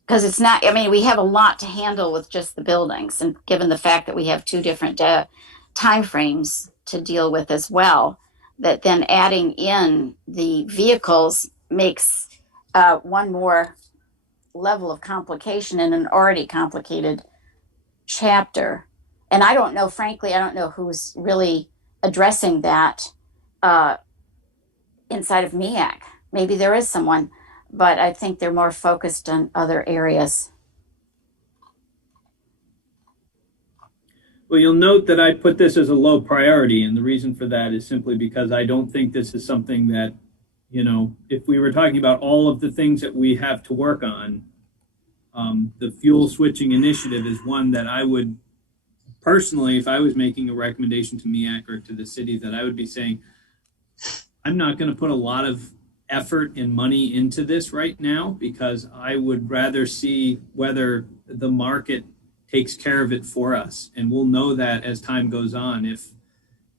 Because it's not, we have a lot to handle with just the buildings, and given the fact that we have 2 different time frames to deal with as well, that then adding in the vehicles makes one more level of complication in an already complicated chapter. And I don't know, frankly, who's really addressing that inside of MEAC. Maybe there is someone, but I think they're more focused on other areas. Well, you'll note that I put this as a low priority, and the reason for that is simply because I don't think this is something that, if we were talking about all of the things that we have to work on, the fuel switching initiative is one that I would personally, if I was making a recommendation to MEAC or to the city, that I would be saying, I'm not going to put a lot of effort and money into this right now, because I would rather see whether the market takes care of it for us. And we'll know that as time goes on. If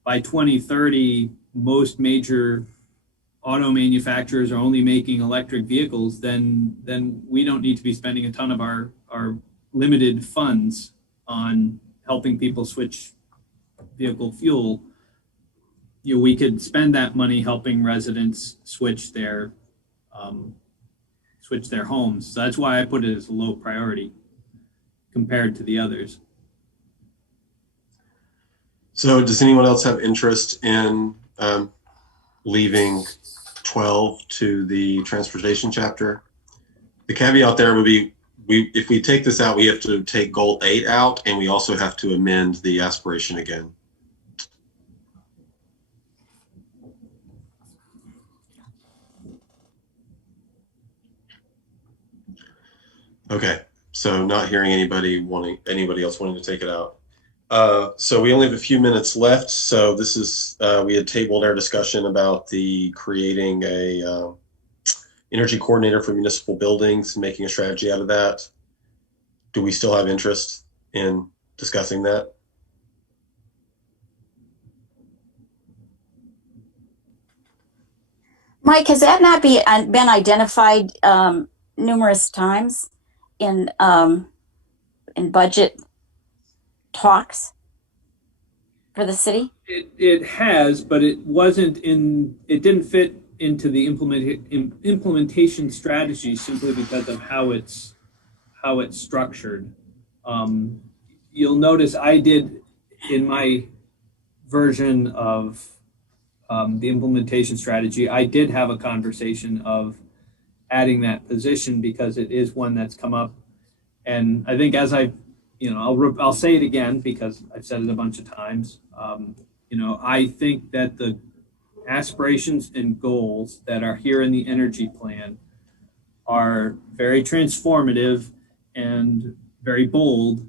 by 2030, most major auto manufacturers are only making electric vehicles, then we don't need to be spending a ton of our limited funds on helping people switch vehicle fuel. We could spend that money helping residents switch their homes. So that's why I put it as a low priority compared to the others. So does anyone else have interest in leaving 12 to the transportation chapter? The caveat there would be, if we take this out, we have to take goal 8 out, and we also have to amend the aspiration again. Okay, so not hearing anybody else wanting to take it out. So we only have a few minutes left. So this is, we had tabled our discussion about the creating a energy coordinator for municipal buildings and making a strategy out of that. Do we still have interest in discussing that? Mike, has that not been identified numerous times in budget talks for the city? It has, but it didn't fit into the implementation strategy simply because of how it's structured. You'll notice I did, in my version of the implementation strategy, I did have a conversation of adding that position because it is one that's come up. And I think as I'll say it again because I've said it a bunch of times. I think that the aspirations and goals that are here in the energy plan are very transformative and very bold.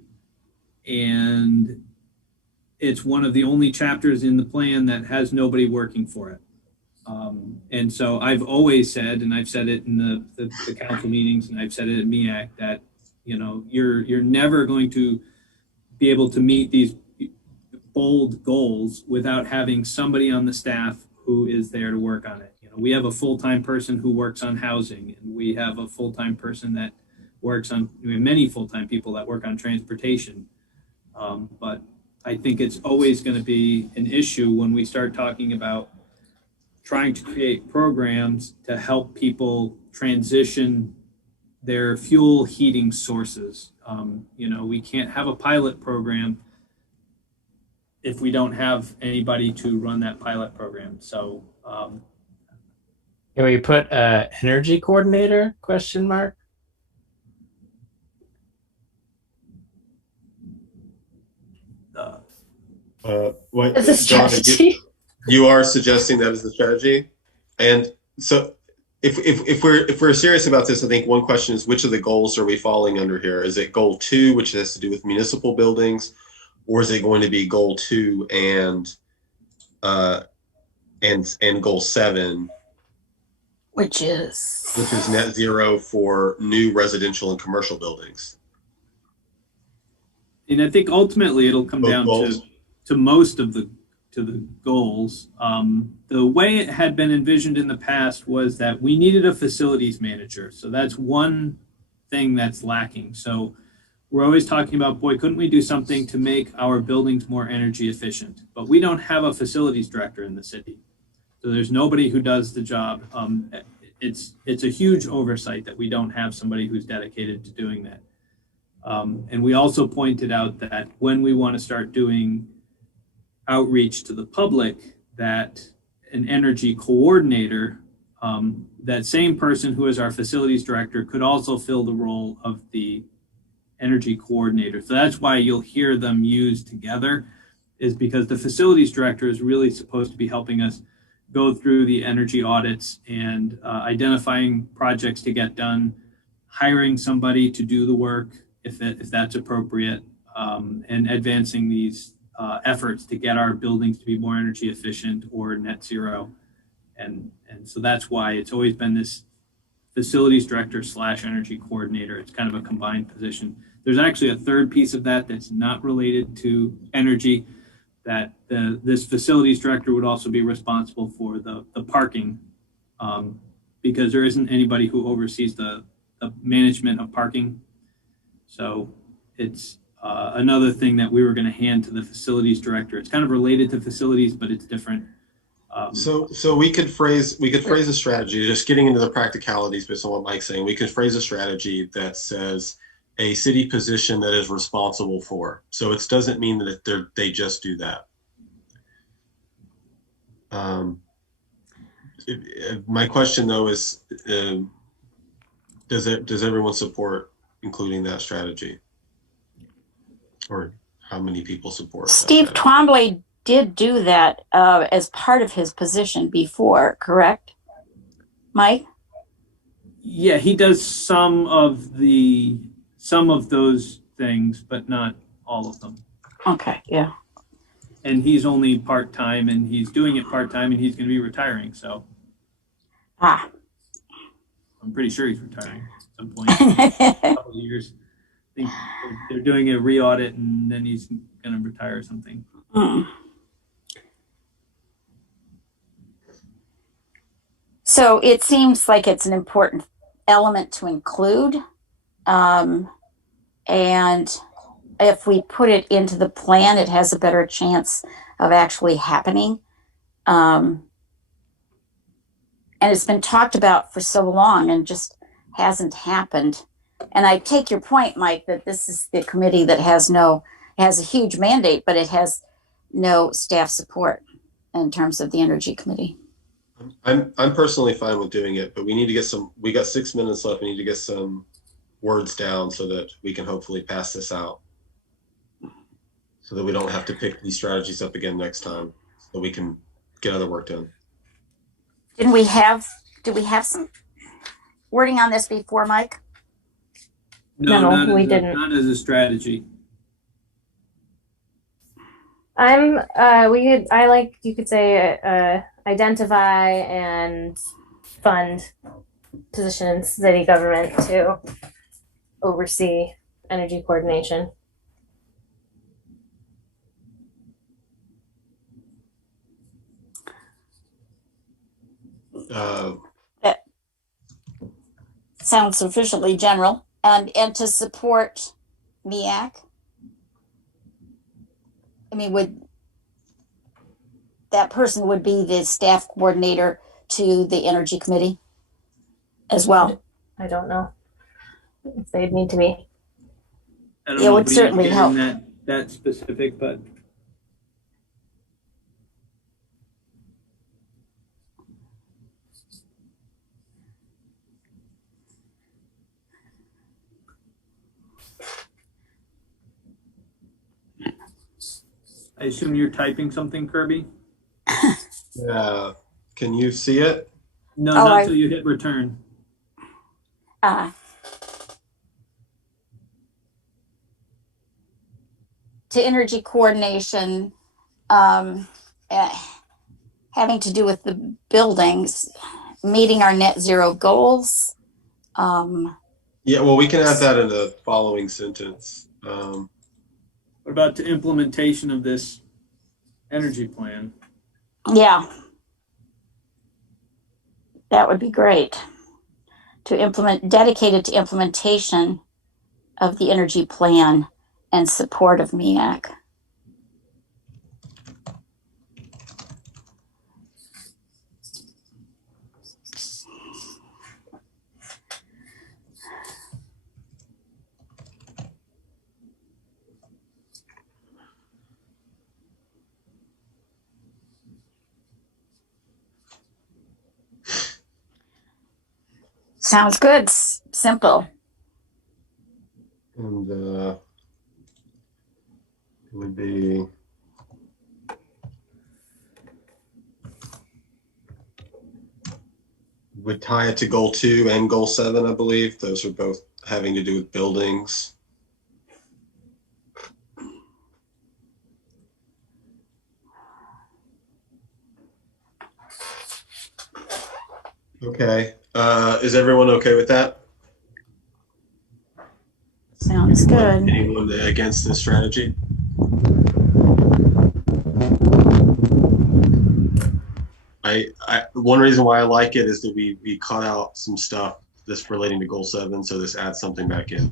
And it's one of the only chapters in the plan that has nobody working for it. And so I've always said, and I've said it in the council meetings, and I've said it at MEAC, that you're never going to be able to meet these bold goals without having somebody on the staff who is there to work on it. We have a full-time person who works on housing, and we have a full-time person that works on, we have many full-time people that work on transportation. But I think it's always going to be an issue when we start talking about trying to create programs to help people transition their fuel heating sources. We can't have a pilot program if we don't have anybody to run that pilot program. So, can we put energy coordinator ? What, As a John, strategy. you are suggesting that as the strategy, and so if we're serious about this, I think one question is, which of the goals are we falling under here? Is it goal 2, which has to do with municipal buildings, or is it going to be goal 2 and goal 7, Which is net zero for new residential and commercial buildings? and I think ultimately it'll come Both down goals? to most of the goals. The way it had been envisioned in the past was that we needed a facilities manager. So that's one thing that's lacking. So we're always talking about, boy, couldn't we do something to make our buildings more energy efficient? But we don't have a facilities director in the city. So there's nobody who does the job. It's a huge oversight that we don't have somebody who's dedicated to doing that. And we also pointed out that when we want to start doing outreach to the public, that an energy coordinator, that same person who is our facilities director, could also fill the role of the energy coordinator. So that's why you'll hear them used together, is because the facilities director is really supposed to be helping us go through the energy audits and identifying projects to get done, hiring somebody to do the work if that's appropriate, and advancing these efforts to get our buildings to be more energy efficient or net zero. And so that's why it's always been this facilities director / energy coordinator. It's kind of a combined position. There's actually a third piece of that that's not related to energy, that this facilities director would also be responsible for the parking, because there isn't anybody who oversees the management of parking. So it's another thing that we were going to hand to the facilities director. It's kind of related to facilities, but it's different. So we could phrase a strategy, just getting into the practicalities based on what Mike's saying. We could phrase a strategy that says a city position that is responsible for. So it doesn't mean that they just do that. My question though is, does everyone support including that strategy? Or how many people support? Steve Twombly did do that as part of his position before, correct? Mike? Yeah, he does some of those things, but not all of them. Okay, yeah. And he's only part-time, and he's doing it part-time, and he's going to be retiring. So I'm pretty sure he's retiring at some point in a couple of years. I think they're doing a re-audit, and then he's going to retire or something. So it seems like it's an important element to include. And if we put it into the plan, it has a better chance of actually happening. And it's been talked about for so long and just hasn't happened. And I take your point, Mike, that this is the committee that has a huge mandate, but it has no staff support in terms of the Energy Committee. I'm personally fine with doing it, but we need to get we got 6 minutes left. We need to get some words down so that we can hopefully pass this out, so that we don't have to pick these strategies up again next time, so we can get other work done. Did we have some wording on this before, Mike? No, we didn't. Not as a strategy. You could say identify and fund positions city government to oversee energy coordination. That sounds sufficiently general. And to support MEAC. I mean, that person would be the staff coordinator to the Energy Committee as well? I don't know if they'd need to be. It would certainly help. That specific, but I assume you're typing something, Kirby? Can you see it? No, not until you hit return. To energy coordination, having to do with the buildings, meeting our net zero goals. Yeah, well, we can add that in the following sentence. What about the implementation of this energy plan? Yeah, that would be great. Dedicated to implementation of the energy plan and support of MEAC. Sounds good. Simple. And it would be would tie it to goal 2 and goal 7, I believe. Those are both having to do with buildings. Okay. Is everyone okay with that? Sounds good. Anyone against this strategy? One reason why I like it is that we cut out some stuff that's relating to goal 7, so this adds something back in.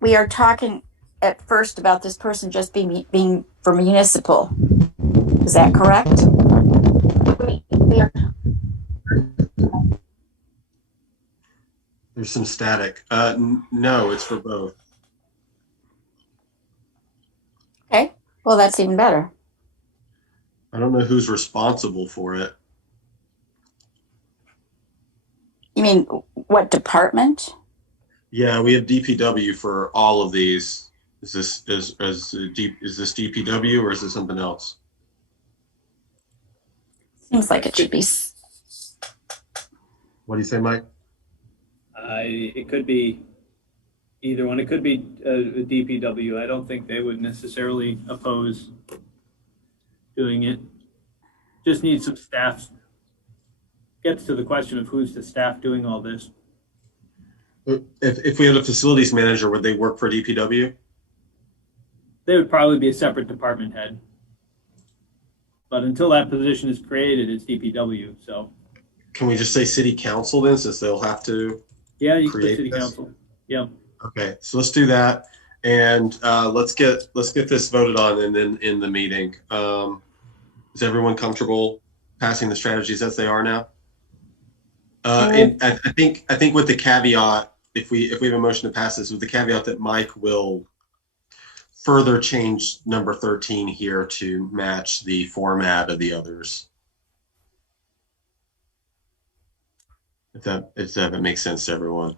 We are talking at first about this person just being for municipal. Is that correct? There's some static. No, it's for both. Okay, well, that's even better. I don't know who's responsible for it. You mean what department? Yeah, we have DPW for all of these. Is this DPW or is this something else? Seems like it should be. What do you say, Mike? It could be either one. It could be a DPW. I don't think they would necessarily oppose doing it. Just need some staff. Gets to the question of who's the staff doing all this. If we had a facilities manager, would they work for DPW? They would probably be a separate department head. But until that position is created, it's DPW. So Can we just say city council then, since they'll have to? yeah, you can put Create city this? council. Yeah. Okay, so let's do that, and let's get this voted on and then in the meeting. Is everyone comfortable passing the strategies as they are now? And I think with the caveat, if we have a motion to pass this, with the caveat that Mike will further change number 13 here to match the format of the others. If that makes sense to everyone.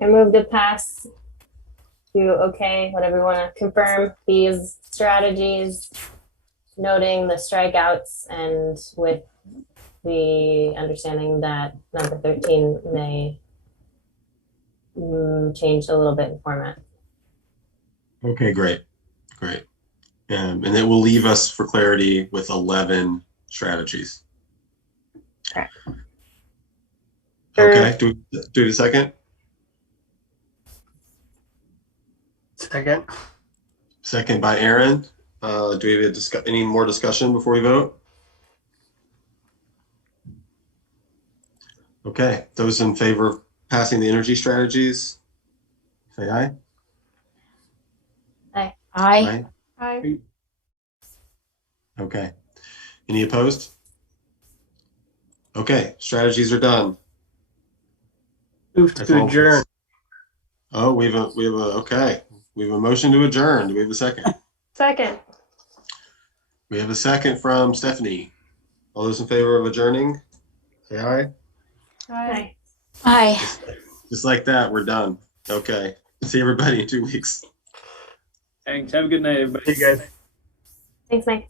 I move to pass to okay, whatever you want to confirm these strategies, noting the strikeouts and with the understanding that number 13 may change a little bit in format. Okay, great. And it will leave us for clarity with 11 strategies. Correct. Okay, do the second? Second by Aaron. Do we have any more discussion before we vote? Okay, those in favor of passing the energy strategies, say aye. Aye. Aye. Okay. Any opposed? Okay, strategies are done. Move That's to all. adjourn. Oh, we have a motion to adjourn. Do we have a second? Second. We have a second from Stephanie. All those in favor of adjourning, say aye. Aye. Aye. Just like that, we're done. Okay. See everybody in 2 weeks. Thanks. Have a good night, everybody. Hey guys. Thanks, Mike.